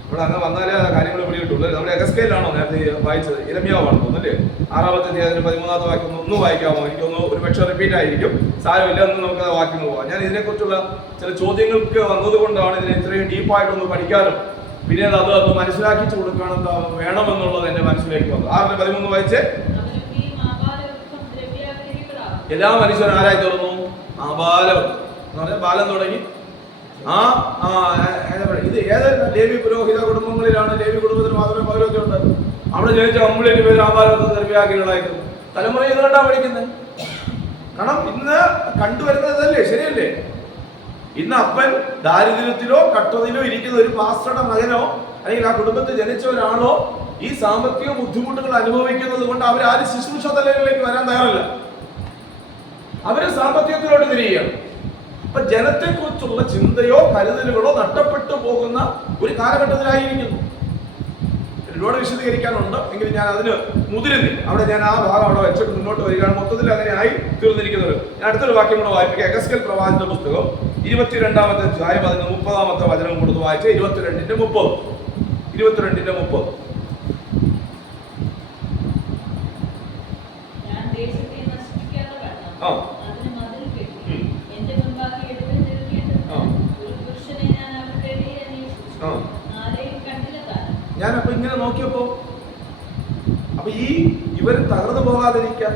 ഇവിടെ അങ്ങ് വന്നാലേ ആ കാര്യങ്ങൾ പിടികിട്ടുള്ളൂ. നമ്മുടെ എഗസ്കേലാണോ നേരത്തെ വായിച്ചത്? ഇരമ്യാവാണ് തോന്നുന്നല്ലേ? 6-ാമത്തെ അധ്യായത്തിന് 13-ാമത്തെ വാക്യം ഒന്ന് വായിക്കാമോ? എനിക്കൊന്ന് ഒരു പക്ഷേ റിപ്പീറ്റ് ആയിരിക്കും, സാരമില്ല, ഒന്ന് നമുക്ക് ആ വാക്യം പോവാം. ഞാൻ ഇതിനെക്കുറിച്ചുള്ള ചില ചോദ്യങ്ങൾക്ക് വന്നതുകൊണ്ടാണ് ഇതിനെ ഇത്രയും ഡീപ്പായിട്ടൊന്ന് പഠിക്കാനും പിന്നീട് അത് മനസ്സിലാക്കിച്ചു കൊടുക്കണം വേണമെന്നുള്ളത് എന്റെ മനസ്സിലേക്ക് വന്നു. 6-13 വായിച്ചേ. എല്ലാ മനുഷ്യരും ആരായി തീർന്നു? ബാലം എന്ന് പറഞ്ഞാൽ ബാലം തുടങ്ങി ഇത് ഏത് ലേവി പുരോഹിത കുടുംബങ്ങളിലാണ്? ലേവി കുടുംബത്തിന് മാത്രമേ പൗരോഹിത്യം ഉണ്ട്. അവിടെ ജനിച്ച കംപ്ലീറ്റ് പേര് ആബാലത്തെ ദ്രവ്യാഗ്രഹികളായിരുന്നു. തലമുറ ഇത് കണ്ടാ പഠിക്കുന്നത്. കാരണം ഇന്ന് കണ്ടുവരുന്നതല്ലേ, ശരിയല്ലേ? ഇന്ന് അപ്പൻ ദാരിദ്ര്യത്തിലോ കട്ടതിലോ ഇരിക്കുന്ന ഒരു പാസ്റ്ററുടെ മകനോ അല്ലെങ്കിൽ ആ കുടുംബത്തിൽ ജനിച്ച ഒരാളോ ഈ സാമ്പത്തിക ബുദ്ധിമുട്ടുകൾ അനുഭവിക്കുന്നത് കൊണ്ട് അവരാരും ശുശ്രൂഷ തലങ്ങളിലേക്ക് വരാൻ തയ്യാറല്ല. അവര് സാമ്പത്തികത്തിലോട്ട് തിരിയുകയാണ്. അപ്പൊ ജനത്തെക്കുറിച്ചുള്ള ചിന്തയോ കരുതലുകളോ നഷ്ടപ്പെട്ടു പോകുന്ന ഒരു കാലഘട്ടത്തിലായിരിക്കുന്നു. ഒരുപാട് വിശദീകരിക്കാനുണ്ട്, എങ്കിലും ഞാൻ അതിന് മുതിരുന്നില്ല. അവിടെ ഞാൻ ആ ഭാഗം അവിടെ വെച്ചിട്ട് മുന്നോട്ട് വരികയാണ്. മൊത്തത്തിൽ അങ്ങനെ ആയി തീർന്നിരിക്കുന്നത്. ഞാൻ അടുത്തൊരു വാക്യം കൂടെ വായിപ്പിക്കുക. എഗസ്കേൽ പ്രവാചകന്റെ പുസ്തകം 22-ാമത്തെ അധ്യായം അതിന് 30-ാമത്തെ വചനം കൊടുത്ത് വായിച്ച 22-30. ഞാനപ്പോ ഇങ്ങനെ നോക്കിയപ്പോ അപ്പൊ ഇവര് തകർന്നു പോകാതിരിക്കാൻ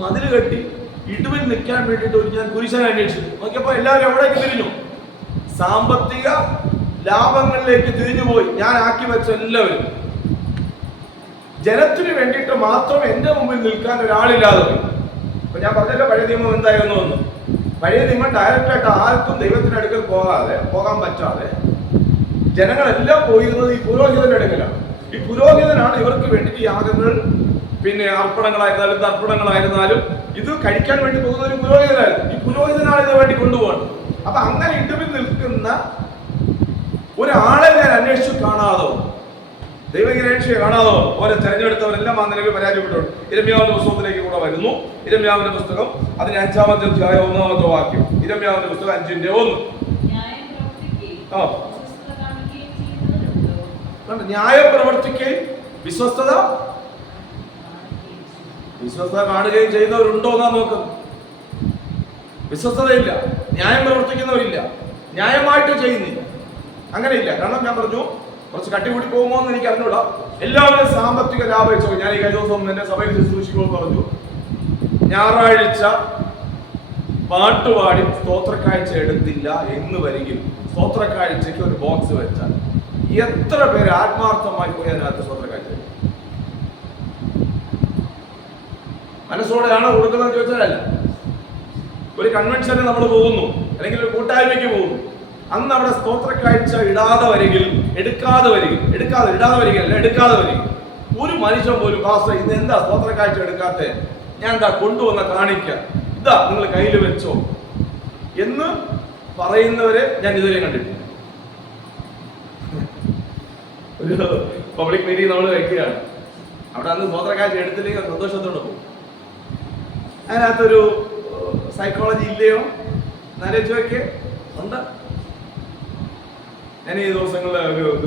മതിൽ കെട്ടി ഇടിവിൽ നിൽക്കാൻ വേണ്ടിയിട്ട് ഞാൻ കുരിശനെ അന്വേഷിച്ചു. നോക്കിയപ്പോ എല്ലാവരും എവിടേക്ക് തിരിഞ്ഞു? സാമ്പത്തിക ലാഭങ്ങളിലേക്ക് തിരിഞ്ഞുപോയി. ഞാൻ ആക്കി വെച്ച എല്ലാവരും ജനത്തിന് വേണ്ടിയിട്ട് മാത്രം എന്റെ മുമ്പിൽ നിൽക്കാൻ ഒരാളില്ലാതെ. അപ്പൊ ഞാൻ പറഞ്ഞല്ലോ പഴയ നിയമം എന്തായിരുന്നു എന്ന്. പഴയ നിയമം ഡയറക്റ്റായിട്ട് ആർക്കും ദൈവത്തിന്റെ അടുക്കൽ പോകാൻ പറ്റാതെ ജനങ്ങളെല്ലാം പോയിരുന്നത് ഈ പുരോഹിതന്റെ അടുക്കലാണ്. ഈ പുരോഹിതനാണ് ഇവർക്ക് വേണ്ടിയിട്ട് യാഗങ്ങൾ, പിന്നെ അർപ്പണങ്ങളായിരുന്നാലും തർപ്പണങ്ങളായിരുന്നാലും ഇത് കഴിക്കാൻ വേണ്ടി പോകുന്ന ഒരു പുരോഹിതനായിരുന്നു. ഈ പുരോഹിതനാണ് ഇതിനു വേണ്ടി കൊണ്ടുപോകേണ്ടത്. അപ്പൊ അങ്ങനെ ഇടിവിൽ നിൽക്കുന്ന ഒരാളെ ഞാൻ അന്വേഷിച്ചു കാണാതോ, ദൈവഗിരേക്ഷയെ കാണാതോ ഓരോ തെരഞ്ഞെടുത്തവരെല്ലാം ആ നിലവിൽ പരാജയപ്പെട്ടു. ഇരമ്യാവിന്റെ പുസ്തകത്തിലേക്ക് കൂടെ വരുന്നു. ഇരമ്യാവിന്റെ പുസ്തകം അതിന് 5-ാമത്തെ അധ്യായം 1-ാമത്തെ വാക്യം. ഇരമ്യാവിന്റെ പുസ്തകം 5-ന്റെ 1. ന്യായം പ്രവർത്തിക്കുകയും വിശ്വസ്തത കാണുകയും ചെയ്യുന്നവരുണ്ടോ എന്നാ നോക്കുന്നത്. വിശ്വസ്തതയില്ല, ന്യായം പ്രവർത്തിക്കുന്നവരില്ല, ന്യായമായിട്ട് ചെയ്യുന്നില്ല. അങ്ങനെയില്ല. കാരണം ഞാൻ പറഞ്ഞു, കുറച്ച് കട്ടികൂടി പോകുമോ എന്ന് എനിക്ക് അറിഞ്ഞൂടാ. എല്ലാവരും സാമ്പത്തിക ലാഭം വെച്ചോ. ഞാൻ ഈ കഴിഞ്ഞ ദിവസം എന്റെ സഭയിൽ ശുശ്രൂഷിക്കുമ്പോൾ പറഞ്ഞു, ഞായറാഴ്ച പാട്ടുപാടി സ്തോത്രക്കാഴ്ച എടുത്തില്ല എന്ന് വരികിൽ സ്തോത്രക്കാഴ്ചയ്ക്ക് ഒരു ബോക്സ് വെച്ചാൽ എത്ര പേര് ആത്മാർത്ഥമായി പോയി അതിനകത്ത് സ്തോത്രക്കാഴ്ച മനസ്സോടെയാണോ കൊടുക്കുന്നത് ചോദിച്ചാലല്ല. ഒരു കൺവെൻഷന് നമ്മൾ പോകുന്നു, അല്ലെങ്കിൽ ഒരു കൂട്ടായ്മയ്ക്ക് പോകുന്നു, അന്ന് അവിടെ സ്തോത്രക്കാഴ്ച ഇടാതെ വരികിൽ എടുക്കാതെ വരികിൽ ഒരു മനുഷ്യൻ പോലും പാസ്റ്റർ ഇത് എന്താ സ്തോത്രക്കാഴ്ച എടുക്കാത്ത, ഞാൻ എന്താ കൊണ്ടുവന്ന കാണിക്ക, ഇതാ നിങ്ങൾ കയ്യിൽ വെച്ചോ എന്ന് പറയുന്നവരെ ഞാൻ ഇതുവരെ കണ്ടിട്ടില്ല. ഒരു പബ്ലിക് മീറ്റിംഗ് നമ്മൾ വയ്ക്കുകയാണ്, അവിടെ അന്ന് സ്തോത്രക്കാഴ്ച എടുത്തില്ലെങ്കിൽ സന്തോഷത്തോടെ പോകും. അതിനകത്തൊരു സൈക്കോളജി ഇല്ലയോ എന്നാലോചിച്ചൊക്കെ ഉണ്ട്. ഞാൻ ഈ ദിവസങ്ങളിൽ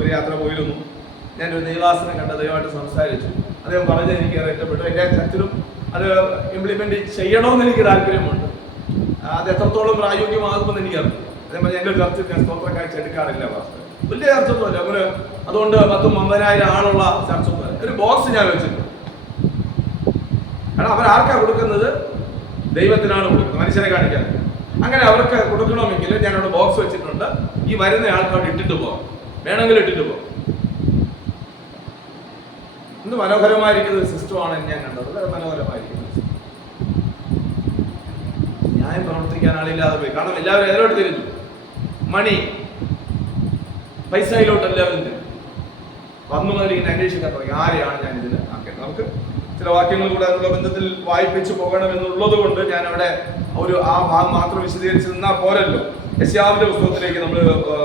ഒരു യാത്ര പോയിരുന്നു. ഞാനൊരു ദൈവാസനം കണ്ട ദൈവമായിട്ട് സംസാരിച്ചു. അദ്ദേഹം പറഞ്ഞത് എനിക്ക് ഏറെ ഇഷ്ടപ്പെട്ടു. എൻ്റെ ചർച്ചിലും അത് ഇംപ്ലിമെന്റ് ചെയ്യണമെന്ന് എനിക്ക് താല്പര്യമുണ്ട്. അത് എത്രത്തോളം പ്രായോഗികമാകുമെന്ന് എനിക്കറിയാം. അതേപോലെ എൻ്റെ ചർച്ചിൽ ഞാൻ സ്തോത്രക്കാഴ്ച എടുക്കാറില്ല പാസ്റ്റർ. വലിയ ചർച്ചൊന്നുമല്ല, അങ്ങനെ അതുകൊണ്ട് 10,000-50,000 ആളുള്ള ചർച്ചൊന്നുമല്ല. ഒരു ബോക്സ് ഞാൻ വെച്ചിട്ടുണ്ട്. കാരണം അവരാർക്കാ കൊടുക്കുന്നത്? ദൈവത്തിനാണ് കൊടുക്കുന്നത്, മനുഷ്യനെ കാണിക്കാൻ. അങ്ങനെ അവർക്ക് കൊടുക്കണമെങ്കിൽ ഞാൻ അവിടെ ബോക്സ് വെച്ചിട്ടുണ്ട്. ഈ വരുന്ന ആൾക്കാർ ഇട്ടിട്ട് പോകാം, വേണമെങ്കിൽ ഇട്ടിട്ട് പോകാം. ഇന്ന് മനോഹരമായിരിക്കുന്ന ഒരു സിസ്റ്റമാണ് ഞാൻ കണ്ടത്. വളരെ മനോഹരമായിരിക്കുന്നത്. ന്യായം പ്രവർത്തിക്കാൻ ആളില്ലാതെ പോയി. കാരണം എല്ലാവരും ഏതിലോട്ട് തിരിഞ്ഞു? മണി, പൈസയിലോട്ട് എല്ലാവരും തിരിഞ്ഞു. വന്നു മുതൽ ഇങ്ങനെ അന്വേഷിക്കാൻ തുടങ്ങി, ആരെയാണ് ഞാൻ ഇതിന് ആക്കേണ്ടത്. നമുക്ക് ചില വാക്യങ്ങൾ കൂടെ അതിനുള്ള ബന്ധത്തിൽ വായിപ്പിച്ചു പോകണമെന്നുള്ളത് കൊണ്ട് ഞാൻ അവിടെ ആ ഭാഗം മാത്രം വിശദീകരിച്ച് നിന്നാൽ പോരല്ലോ. യെശയ്യാവിന്റെ പുസ്തകത്തിലേക്ക് നമ്മൾ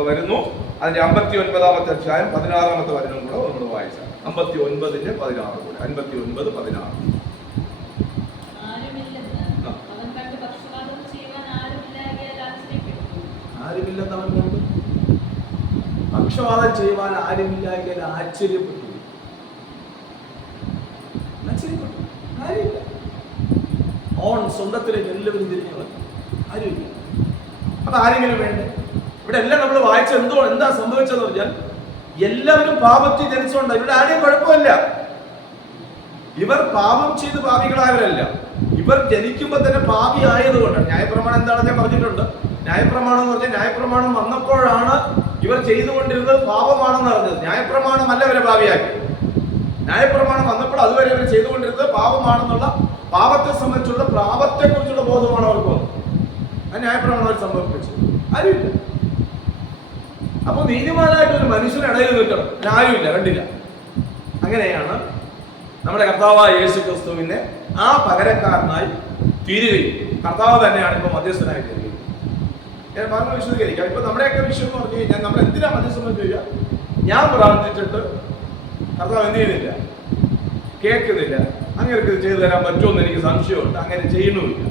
വരുന്നു. അതിന്റെ 59-ാമത്തെ അധ്യായം 16-ാമത്തെ വചനം കൂടെ നമ്മൾ വായിച്ചാൽ 59-16 കൂടെ 59-16. ആരുമില്ലെന്ന് അവൻ കണ്ടു, പക്ഷവാദം ചെയ്യുവാൻ ആരുമില്ലായെങ്കിൽ ആശ്ചര്യപ്പെട്ടു. ആരുമില്ല. സ്വന്തത്തിലേക്ക് എല്ലാവരും തിരിഞ്ഞു വന്നു, ആരുമില്ല. അപ്പൊ ആരെങ്കിലും വേണ്ടേ? ഇവിടെ എല്ലാം നമ്മൾ വായിച്ച എന്താ സംഭവിച്ചതെന്ന് പറഞ്ഞാൽ എല്ലാവരും പാപത്തിൽ ജനിച്ചുകൊണ്ട് ഇവിടെ ആരെയും കുഴപ്പമില്ല. ഇവർ പാപം ചെയ്ത് പാപികളായവരല്ല, ഇവർ ജനിക്കുമ്പോൾ തന്നെ പാപി ആയതുകൊണ്ടാണ്. ന്യായപ്രമാണം എന്താണെന്ന് ഞാൻ പറഞ്ഞിട്ടുണ്ട്. ന്യായപ്രമാണം എന്ന് പറഞ്ഞാൽ ന്യായപ്രമാണം വന്നപ്പോഴാണ് ഇവർ ചെയ്തുകൊണ്ടിരുന്നത് പാപമാണെന്ന് അറിഞ്ഞത്. ന്യായപ്രമാണം അല്ല ഇവരെ പാപിയാക്കി. ന്യായപ്രമാണം വന്നപ്പോൾ അതുവരെ അവർ ചെയ്തുകൊണ്ടിരുന്നത് പാപമാണെന്നുള്ള, പാപത്തെ സംബന്ധിച്ചുള്ള പാപത്തെ കുറിച്ചുള്ള ബോധമാണ് അവർക്ക് വന്നത്. ആ ന്യായപ്രമാണം അവർ സംഭവിച്ചു. ആരുമില്ല. അപ്പൊ നീതിമാനായിട്ട് ഒരു മനുഷ്യനിടയിൽ നിൽക്കണം, ആരുമില്ല, കണ്ടില്ല. അങ്ങനെയാണ് നമ്മുടെ കർത്താവായ യേശു ക്രിസ്തുവിനെ ആ പകരക്കാരനായി തീരുകയും കർത്താവ് തന്നെയാണ് ഇപ്പൊ മധ്യസ്ഥനായി തീരുകയും. ഞാൻ പറഞ്ഞു വിശദീകരിക്കാം. ഇപ്പൊ നമ്മുടെയൊക്കെ വിഷയം എന്ന് പറഞ്ഞു കഴിഞ്ഞാൽ നമ്മൾ എന്തിനാ മധ്യസ്ഥം ചെയ്യുക? ഞാൻ പ്രാർത്ഥിച്ചിട്ട് കർത്താവ് എന്ത് ചെയ്യുന്നില്ല, കേൾക്കുന്നില്ല. അങ്ങനെ ചെയ്തു തരാൻ പറ്റുമെന്ന് എനിക്ക് സംശയമുണ്ട്, അങ്ങനെ ചെയ്യണമില്ല.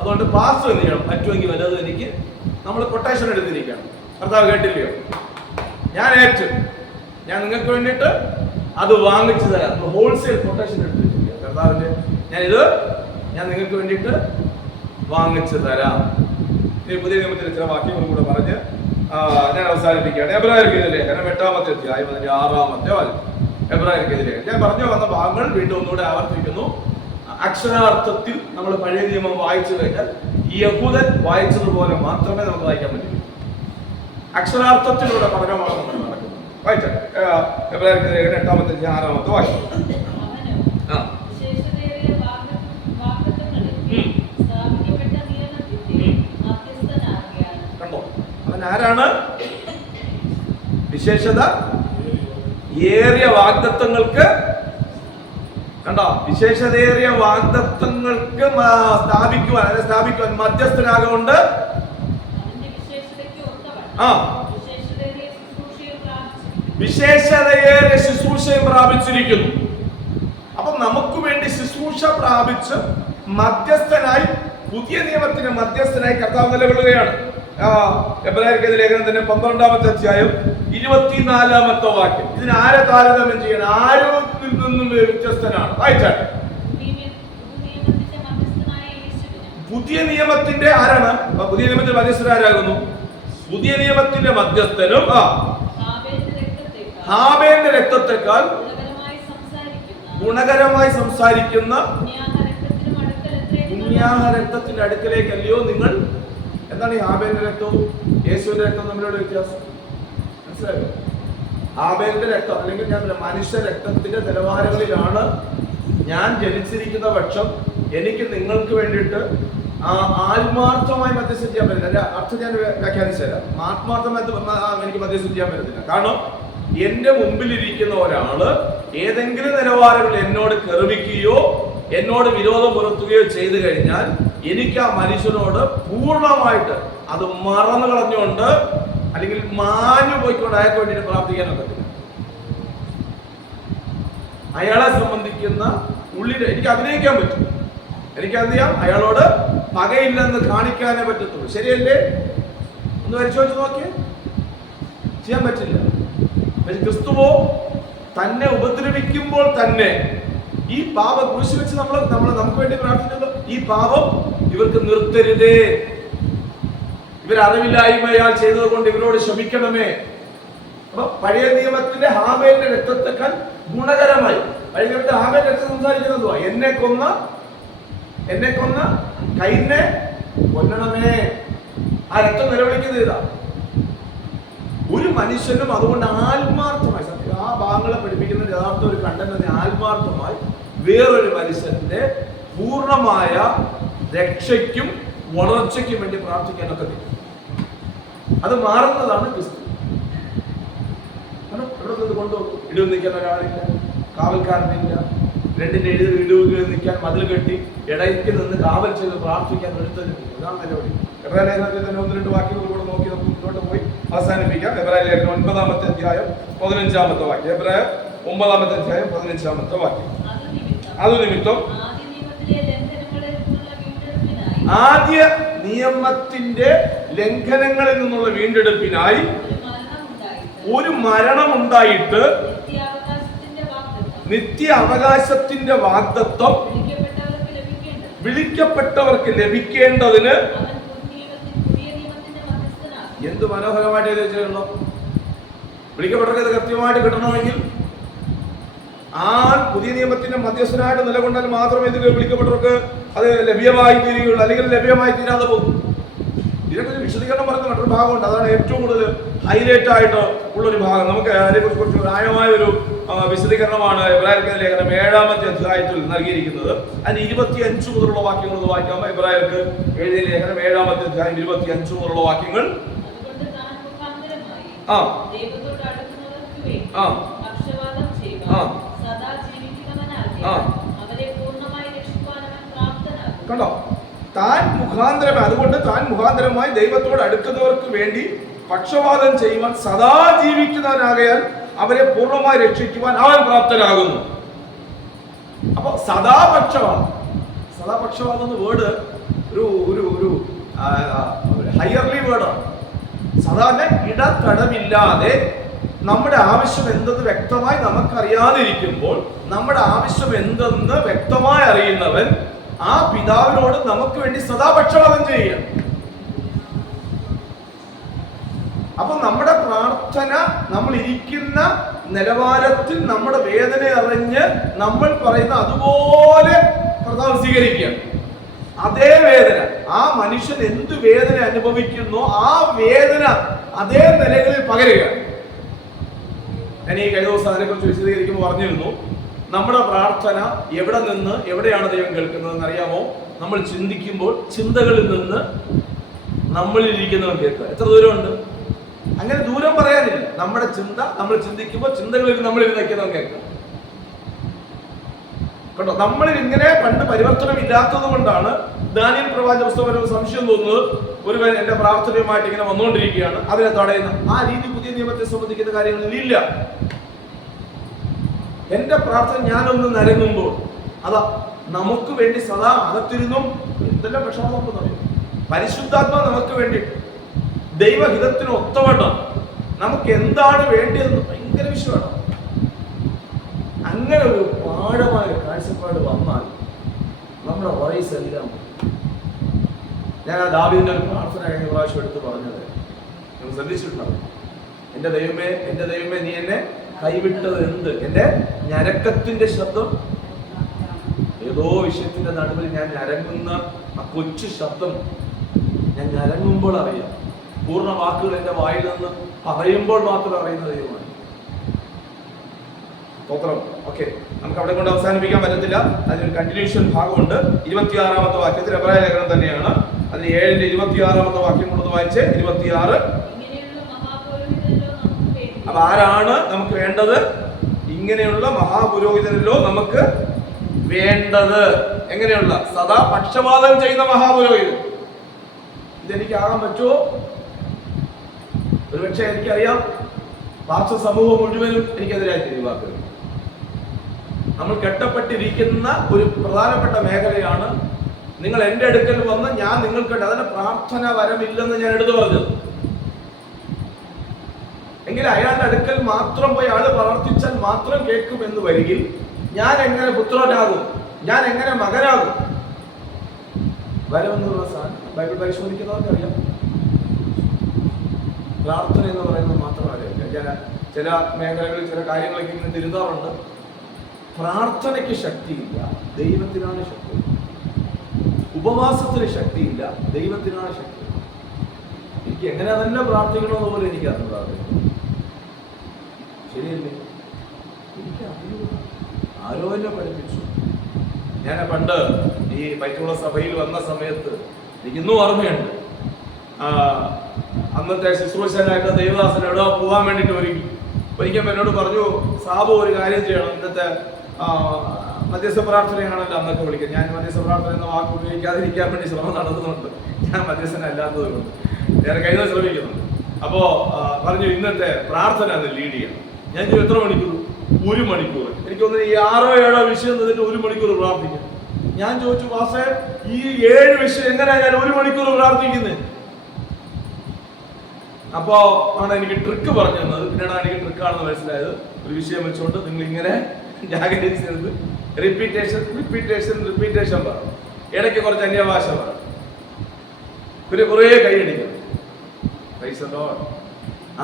അതുകൊണ്ട് പാസ്റ്റർ എന്ത് ചെയ്യണം? പറ്റുമെങ്കിൽ വല്ലതും എനിക്ക് നമ്മൾ കൊട്ടേഷൻ എടുത്തിരിക്കണം. കർത്താവ് കേട്ടില്ലയോ, ഞാൻ ഏറ്റു, ഞാൻ നിങ്ങൾക്ക് വേണ്ടിയിട്ട് അത് വാങ്ങിച്ചു തരാം. ഹോൾസെയിൽ കൊട്ടേഷൻ എടുത്തിരിക്കുക കർത്താവിന്റെ, ഞാൻ നിങ്ങൾക്ക് വേണ്ടിയിട്ട് വാങ്ങിച്ചു തരാം. ഈ പുതിയ നിയമത്തിലെ ചില വാക്യങ്ങളും കൂടെ പറഞ്ഞ് ഞാൻ അവസാനിപ്പിക്കുകയാണ്. എബ്രായർക്കെതിരെ ലേഖനം 8-ാമത്തെ അധ്യായം 6-ാമത്തെ വാക്യം. എബ്രായർക്കെതിരെ ഞാൻ പറഞ്ഞു വന്ന ഭാഗങ്ങൾ വീണ്ടും ഒന്നുകൂടെ ആവർത്തിക്കുന്നു. അക്ഷരാർത്ഥത്തിൽ നമ്മൾ പഴയ നിയമം വായിച്ചു കഴിഞ്ഞാൽ യഹൂദൻ വായിച്ചതുപോലെ മാത്രമേ നമുക്ക് വായിക്കാൻ പറ്റൂ. അക്ഷരാർത്ഥത്തിലൂടെ പഠനമാണ് നമ്മൾ നടക്കുന്നത്. വായിച്ചാൽ എബ്രായർക്കെതിരെ 8-ാമത്തെ അധ്യായം 6-ാമത്തെ വാക്യം. കണ്ടോ, അവൻ ആരാണ്? വിശേഷത ഏറിയ വാഗ്ദത്തങ്ങൾക്ക്, കണ്ടോ, വിശേഷതയേറിയ വാഗ്ദത്തങ്ങൾക്ക് സ്ഥാപിക്കുവാൻ മധ്യസ്ഥനാകൊണ്ട് വിശേഷതയേറിയ ശുശ്രൂഷയും പ്രാപിച്ചിരിക്കുന്നു. അപ്പൊ നമുക്ക് വേണ്ടി ശുശ്രൂഷ പ്രാപിച്ച് മധ്യസ്ഥനായി, പുതിയ നിയമത്തിന് മധ്യസ്ഥനായി കർത്താവ് നിലകൊള്ളുകയാണ്. എബ്രായർക്കെതിരെ ലേഖനം തന്നെ 12-ാമത്തെ അധ്യായം 24-ാമത്തെ വാക്യം. ഇതിന് ആരെ താരതമ്യം ചെയ്യണം? ആരോഗ്യത്തിൽ നിന്നും വ്യത്യസ്തനാണ്. വായിച്ചാട്ടെ. പുതിയ നിയമത്തിന്റെ ആരാണ്? പുതിയ നിയമത്തിന്റെ മധ്യസ്ഥൻ ആരാകുന്നു? പുതിയ നിയമത്തിന്റെ മധ്യസ്ഥനും ഹാബേലിന്റെ രക്തത്തെക്കാൾ ഗുണകരമായി സംസാരിക്കുന്ന പുണ്യാഹ രക്തത്തിന്റെ അടുക്കലേക്കല്ലയോ നിങ്ങൾ. എന്താണ് ഈ ഹാബേലിന്റെ രക്തവും യേശുവിന്റെ രക്തവും തമ്മിലുള്ള വ്യത്യാസം മനസ്സിലായോ? ഹാബേലിന്റെ രക്തം അല്ലെങ്കിൽ ഞാൻ മനുഷ്യ രക്തത്തിന്റെ നിലവാരങ്ങളിലാണ് ഞാൻ ജനിച്ചിരിക്കുന്ന പക്ഷം എനിക്ക് നിങ്ങൾക്ക് വേണ്ടിയിട്ട് ആത്മാർത്ഥമായി മധ്യസ്ഥം ചെയ്യാൻ പറ്റില്ല. എന്റെ അർത്ഥം ഞാൻ വ്യാഖ്യാനിച്ചു തരാം. ആത്മാർത്ഥമായി എനിക്ക് മധ്യസ്ഥം ചെയ്യാൻ പറ്റത്തില്ല. കാരണം എന്റെ മുമ്പിലിരിക്കുന്ന ഒരാള് ഏതെങ്കിലും നിലവാരങ്ങളിൽ എന്നോട് കെറുവിക്കുകയോ എന്നോട് വിരോധം പുലർത്തുകയോ ചെയ്തു കഴിഞ്ഞാൽ എനിക്ക് ആ മനുഷ്യനോട് പൂർണ്ണമായിട്ട് അത് മറന്നു കളഞ്ഞുകൊണ്ട് അല്ലെങ്കിൽ മാഞ്ഞു പോയിക്കൊണ്ട് അയാൾക്ക് വേണ്ടിയിട്ട് പ്രാർത്ഥിക്കാൻ പറ്റില്ല. അയാളെ സംബന്ധിക്കുന്ന ഉള്ളിൽ എനിക്ക് അഭിനയിക്കാൻ പറ്റും. എനിക്കറിയാം അയാളോട് പകയില്ലെന്ന് കാണിക്കാനേ പറ്റത്തുള്ളൂ. ശരിയല്ലേ? ഒന്ന് പരിശോധിച്ച് നോക്കിയേ. ചെയ്യാൻ പറ്റില്ല. ക്രിസ്തുവോ തന്നെ ഉപദ്രവിക്കുമ്പോൾ തന്നെ ഈ പാപം കുരിശ് വെച്ച് നമുക്ക് വേണ്ടി പ്രാർത്ഥിച്ചത്, ഈ പാപം ഇവർക്ക് നിർത്തരുതേ, ഇവരറിവില്ലായ്മയാൽ ചെയ്തത് കൊണ്ട് ഇവരോട് ക്ഷമിക്കണമേ. അപ്പൊ പഴയ നിയമത്തിന്റെ ഹാബേലിന്റെ രക്തത്തെക്കാൾ ഗുണകരമായി പഴയ നിയമത്തിന്റെ ഹാബേലിന്റെ രക്തം സംസാരിക്കുന്നതുവാ എന്നെ കൊന്ന കൈനെ കൊല്ലണമേ. ആ രക്തം നിലവിളിക്കുന്നത് ഇതാ. ഒരു മനുഷ്യനും അതുകൊണ്ട് ആത്മാർത്ഥമായി ആ ഭാഗങ്ങളെ പഠിപ്പിക്കുന്ന യഥാർത്ഥ ഒരു കണ്ടന്റ് ആത്മാർത്ഥമായി വേറൊരു മനുഷ്യന്റെ പൂർണ്ണമായ രക്ഷയ്ക്കും വളർച്ചയ്ക്കും വേണ്ടി പ്രാർത്ഥിക്കാനൊക്കെ പറ്റും. അത് മാറുന്നതാണ് ക്രിസ്തു. ഇവിടെ കൊണ്ടുപോകും. ഇടിവ് നിൽക്കാൻ ഒരാളില്ല, കാവൽക്കാരനില്ല, രണ്ടിന്റെ ഇടിവുകളിൽ നിൽക്കാൻ മതിൽ കെട്ടി ഇടയ്ക്ക് നിന്ന് കാവൽ ചെയ്ത് പ്രാർത്ഥിക്കാൻ എടുത്തതില്ല. ഇതാണ് നിലവിളി. എബ്രായ ലേഖനത്തിൽ തന്നെ 1-2 വാക്യങ്ങൾ കൂടെ നോക്കി നമുക്ക് മുന്നോട്ട് പോയി അവസാനിപ്പിക്കാം. എബ്രായ ലേഖനം 9-ാമത്തെ അധ്യായം 15-ാമത്തെ വാക്യം. എബ്രായ 9-ാമത്തെ അധ്യായം 15-ാമത്തെ വാക്യം. അത് നിമിത്തം ആദ്യ നിയമത്തിന്റെ ലംഘനങ്ങളിൽ നിന്നുള്ള വീണ്ടെടുപ്പിനായി ഒരു മരണമുണ്ടായിട്ട് നിത്യ അവകാശത്തിന്റെ വാഗ്ദത്വം വിളിക്കപ്പെട്ടവർക്ക് ലഭിക്കേണ്ടതിന് എന്ത് മനോഹരമായിട്ട് എഴുതിയിട്ടുണ്ടോ. വിളിക്കപ്പെട്ടവർക്ക് ഇത് കൃത്യമായിട്ട് കിട്ടണമെങ്കിൽ ആ പുതിയ നിയമത്തിന്റെ മധ്യസ്ഥനായിട്ട് നിലകൊണ്ടാൽ മാത്രമേ ഇത് വിളിക്കപ്പെട്ടവർക്ക് അത് ലഭ്യമായി തീരുകയുള്ളൂ, അല്ലെങ്കിൽ ലഭ്യമായി തീരാതെ പോകും. ഇതിനൊക്കെ വിശദീകരണം പറയുന്ന മറ്റൊരു ഭാഗമുണ്ട്. അതാണ് ഏറ്റവും കൂടുതൽ ഹൈലൈറ്റ് ആയിട്ട് ഉള്ളൊരു ഭാഗം. നമുക്ക് അതിനെക്കുറിച്ച് കുറച്ച് ന്യായമായ ഒരു വിശദീകരണമാണ് എബ്രായർക്ക് ലേഖനം 7-ാമത്തെ അധ്യായത്തിൽ നൽകിയിരിക്കുന്നത്. അതിന് 25 മുതലുള്ള വാക്യങ്ങൾ വായിക്കാമോ? എബ്രായർക്ക് എഴുതിയ ലേഖനം 7-ാമത്തെ അധ്യായം 25 മുതലുള്ള വാക്യങ്ങൾ. കണ്ടോ? താൻ മുഖാന്തരമായി, അതുകൊണ്ട് താൻ മുഖാന്തരമായി ദൈവത്തോട് അടുക്കുന്നവർക്ക് വേണ്ടി പക്ഷപാതം ചെയ്യുവാൻ സദാ ജീവിക്കുന്നവനാകയാൽ അവരെ പൂർണ്ണമായി രക്ഷിക്കുവാൻ അവൻ പ്രാപ്തനാകുന്നു. അപ്പൊ സദാപക്ഷപാതം എന്ന വേർഡ് ഒരു ഹയർലി വേർഡാണ്. സാധാരണ ഇടതടവില്ലാതെ നമ്മുടെ ആവശ്യം എന്തെന്ന് വ്യക്തമായി നമുക്കറിയാതിരിക്കുമ്പോൾ നമ്മുടെ ആവശ്യം എന്തെന്ന് വ്യക്തമായി അറിയുന്നവൻ ആ പിതാവിനോട് നമുക്ക് വേണ്ടി സദാപക്ഷപാതം ചെയ്യുക. അപ്പൊ നമ്മുടെ പ്രാർത്ഥന നമ്മൾ ഇരിക്കുന്ന നിലവാരത്തിൽ നമ്മുടെ വേദന അറിഞ്ഞ് നമ്മൾ പറയുന്ന അതുപോലെ കർത്താവ് സ്വീകരിക്കുക. അതേ വേദന ആ മനുഷ്യൻ എന്ത് വേദന അനുഭവിക്കുന്നോ ആ വേദന അതേ നിലകളിൽ പകരുക. ഞാൻ ഈ കഴിഞ്ഞ ദിവസം അതിനെക്കുറിച്ച് വിശദീകരിക്കുമ്പോൾ പറഞ്ഞിരുന്നു, നമ്മുടെ പ്രാർത്ഥന എവിടെ നിന്ന് എവിടെയാണ് ദൈവം കേൾക്കുന്നതെന്ന് അറിയാമോ? നമ്മൾ ചിന്തിക്കുമ്പോൾ ചിന്തകളിൽ നിന്ന് നമ്മളിരിക്കുന്നവൻ കേൾക്കുക. എത്ര ദൂരമുണ്ട്? അങ്ങനെ ദൂരം പറയാനില്ല. നമ്മുടെ ചിന്ത, നമ്മൾ ചിന്തിക്കുമ്പോൾ ചിന്തകളിൽ നമ്മളിൽ നിൽക്കുന്നവൻ കേൾക്കുക. കേട്ടോ, നമ്മളിൽ ഇങ്ങനെ പണ്ട് പരിവർത്തനം ഇല്ലാത്തത് കൊണ്ടാണ് ദാനിയേൽ പ്രവാചക പുസ്തകം ഒരു സംശയം തോന്നുന്നത്. ഒരുവൻ എന്റെ പ്രാർത്ഥനയുമായിട്ട് ഇങ്ങനെ വന്നുകൊണ്ടിരിക്കുകയാണ്, അതിനെ തടയുന്ന ആ രീതി പുതിയ നിയമത്തെ സംബന്ധിക്കുന്ന കാര്യങ്ങളിൽ ഇല്ല. എന്റെ പ്രാർത്ഥന ഞാനൊന്ന് നരങ്ങുമ്പോൾ അതാ നമുക്ക് വേണ്ടി സദാ അകത്തിരുന്നും എന്തെല്ലാം വിഷമം പറയും. പരിശുദ്ധാത്മാ നമുക്ക് വേണ്ടി ദൈവഹിതത്തിന് ഒത്തവണ്ണം നമുക്ക് എന്താണ് വേണ്ടിയതെന്ന് ഭയങ്കര വിഷയമാണ്. അങ്ങനെ ഒരു ആഴമായ കാഴ്ചപ്പാട് വന്നാൽ നമ്മുടെ വയസ്സെല്ലാം ഞാൻ ആ ദാവീദിന്റെ ഒരു പ്രാർത്ഥന കഴിഞ്ഞ പ്രാവശ്യം എടുത്ത് പറഞ്ഞത് നിങ്ങൾ ശ്രദ്ധിച്ചിട്ടുണ്ടാവും. എൻ്റെ ദൈവമേ നീ എന്നെ കൈവിട്ടത് എന്ത്? എൻ്റെ ഞരക്കത്തിന്റെ ശബ്ദം, ഏതോ വിഷയത്തിന്റെ നടുവിൽ ഞാൻ ഞരങ്ങുന്ന ആ കൊച്ചു ശബ്ദം ഞാൻ ഞരങ്ങുമ്പോൾ അറിയാം. പൂർണ്ണ വാക്കുകൾ എൻ്റെ വായിൽ നിന്ന് പറയുമ്പോൾ മാത്രം അറിയുന്ന ദൈവമാണ്. ഓക്കെ, നമുക്ക് അവിടെ കൊണ്ട് അവസാനിപ്പിക്കാൻ പറ്റത്തില്ല. അതിനൊരു കണ്ടിന്യൂഷൻ ഭാഗമുണ്ട്. 26-ാമത്തെ വാക്യത്തിൽ എബ്രായ ലേഖനം തന്നെയാണ്. അതിൽ 7-ന്റെ 26-ാമത്തെ വാക്യം കൊണ്ടു വായിച്ച് 26. അപ്പൊ ആരാണ് നമുക്ക് വേണ്ടത്? ഇങ്ങനെയുള്ള മഹാപുരോഹിതനല്ലോ നമുക്ക് വേണ്ടത്. എങ്ങനെയുള്ള? സദാ പക്ഷപാതം ചെയ്യുന്ന മഹാപുരോഹിതൻ. ഇതെനിക്കാകാൻ പറ്റുമോ? ഒരുപക്ഷെ എനിക്കറിയാം പാർശ്വ സമൂഹം മുഴുവനും എനിക്കെതിരായി തിരിവാക്കുക. നമ്മൾ കെട്ടപ്പെട്ടിരിക്കുന്ന ഒരു പ്രധാനപ്പെട്ട മേഖലയാണ്. നിങ്ങൾ എൻ്റെ അടുക്കൽ വന്ന് ഞാൻ നിങ്ങൾക്ക് അതിന് പ്രാർത്ഥന വരമില്ലെന്ന് ഞാൻ എടുത്തു പറഞ്ഞത്. എങ്കിൽ അയാളുടെ അടുക്കൽ മാത്രം പോയി ആള് പ്രാർത്ഥിച്ചാൽ മാത്രം കേൾക്കുമെന്ന് വരികിൽ ഞാൻ എങ്ങനെ പുത്രനാകും? ഞാൻ എങ്ങനെ മകനാകും? വരമെന്നുള്ള സാധനം ബൈബിൾ പരിശോധിക്കുന്നവർക്ക് അറിയാം. പ്രാർത്ഥന എന്ന് പറയുന്നത് മാത്രമല്ല. ചില മേഖലകളിൽ ചില കാര്യങ്ങളൊക്കെ ഇങ്ങനെ തിരുത്താറുണ്ട്. പ്രാർത്ഥനയ്ക്ക് ശക്തിയില്ല, ദൈവത്തിനാണ് ശക്തി. ഉപവാസത്തിന് ശക്തിയില്ല, ദൈവത്തിനാണ് ശക്തി. എനിക്ക് എങ്ങനെ തന്നെ പ്രാർത്ഥിക്കണമെന്ന് പോലെ എനിക്ക് അറിഞ്ഞതാണ്. ശരിയല്ലേ? എനിക്ക് ആരോ എന്നെ പഠിപ്പിച്ചു. ഞാൻ പണ്ട് ഈ പൈറ്റുള്ള സഭയിൽ വന്ന സമയത്ത് എനിക്ക് ഇന്നും ഓർമ്മയുണ്ട്. അന്നത്തെ ശുശ്രൂഷനായിട്ട് ദൈവദാസൻ എവിടെ പോകാൻ വേണ്ടിയിട്ട് ഒരിക്കൽ എന്നോട് പറഞ്ഞു, സാബു ഒരു കാര്യം ചെയ്യണം. ഇന്നത്തെ മധ്യസ്ഥ പ്രാർത്ഥനയാണല്ലോ അന്നൊക്കെ വിളിക്കുന്നത്. ഞാൻ മധ്യസ്ഥ പ്രാർത്ഥന എന്ന വാക്ക് ഉപയോഗിക്കാതിരിക്കാൻ വേണ്ടി ശ്രമം നടത്തുന്നുണ്ട്. ഞാൻ മധ്യസ്ഥനല്ലാത്തത് കൊണ്ട് ഞാൻ കഴിഞ്ഞ ശ്രമിക്കുന്നുണ്ട്. അപ്പോ പറഞ്ഞു ഇന്നത്തെ പ്രാർത്ഥന അത് ലീഡ് ചെയ്യണം. ഞാൻ എത്ര മണിക്കൂർ? 1 മണിക്കൂർ. എനിക്കൊന്ന് ഈ 6-7 വിഷയം തന്നിട്ട് 1 മണിക്കൂർ പ്രാർത്ഥിക്കും. ഞാൻ ചോദിച്ചു, വാസേ ഈ 7 വിഷയം എങ്ങനെയാ ഞാൻ 1 മണിക്കൂർ പ്രാർത്ഥിക്കുന്നത്? അപ്പോ ആണ് എനിക്ക് ട്രിക്ക് പറഞ്ഞു തന്നത്. പിന്നീടാണ് എനിക്ക് ട്രിക്കാണെന്ന് മനസ്സിലായത്. ഒരു വിഷയം വെച്ചുകൊണ്ട് നിങ്ങൾ ഇങ്ങനെ ജാഗരിച്ചത് റിപ്പീറ്റേഷൻ പറഞ്ഞു. ഇടയ്ക്ക് കുറച്ച് അന്യഭാഷ പറഞ്ഞു. പിന്നെ കുറേ കൈയടിക്കണം.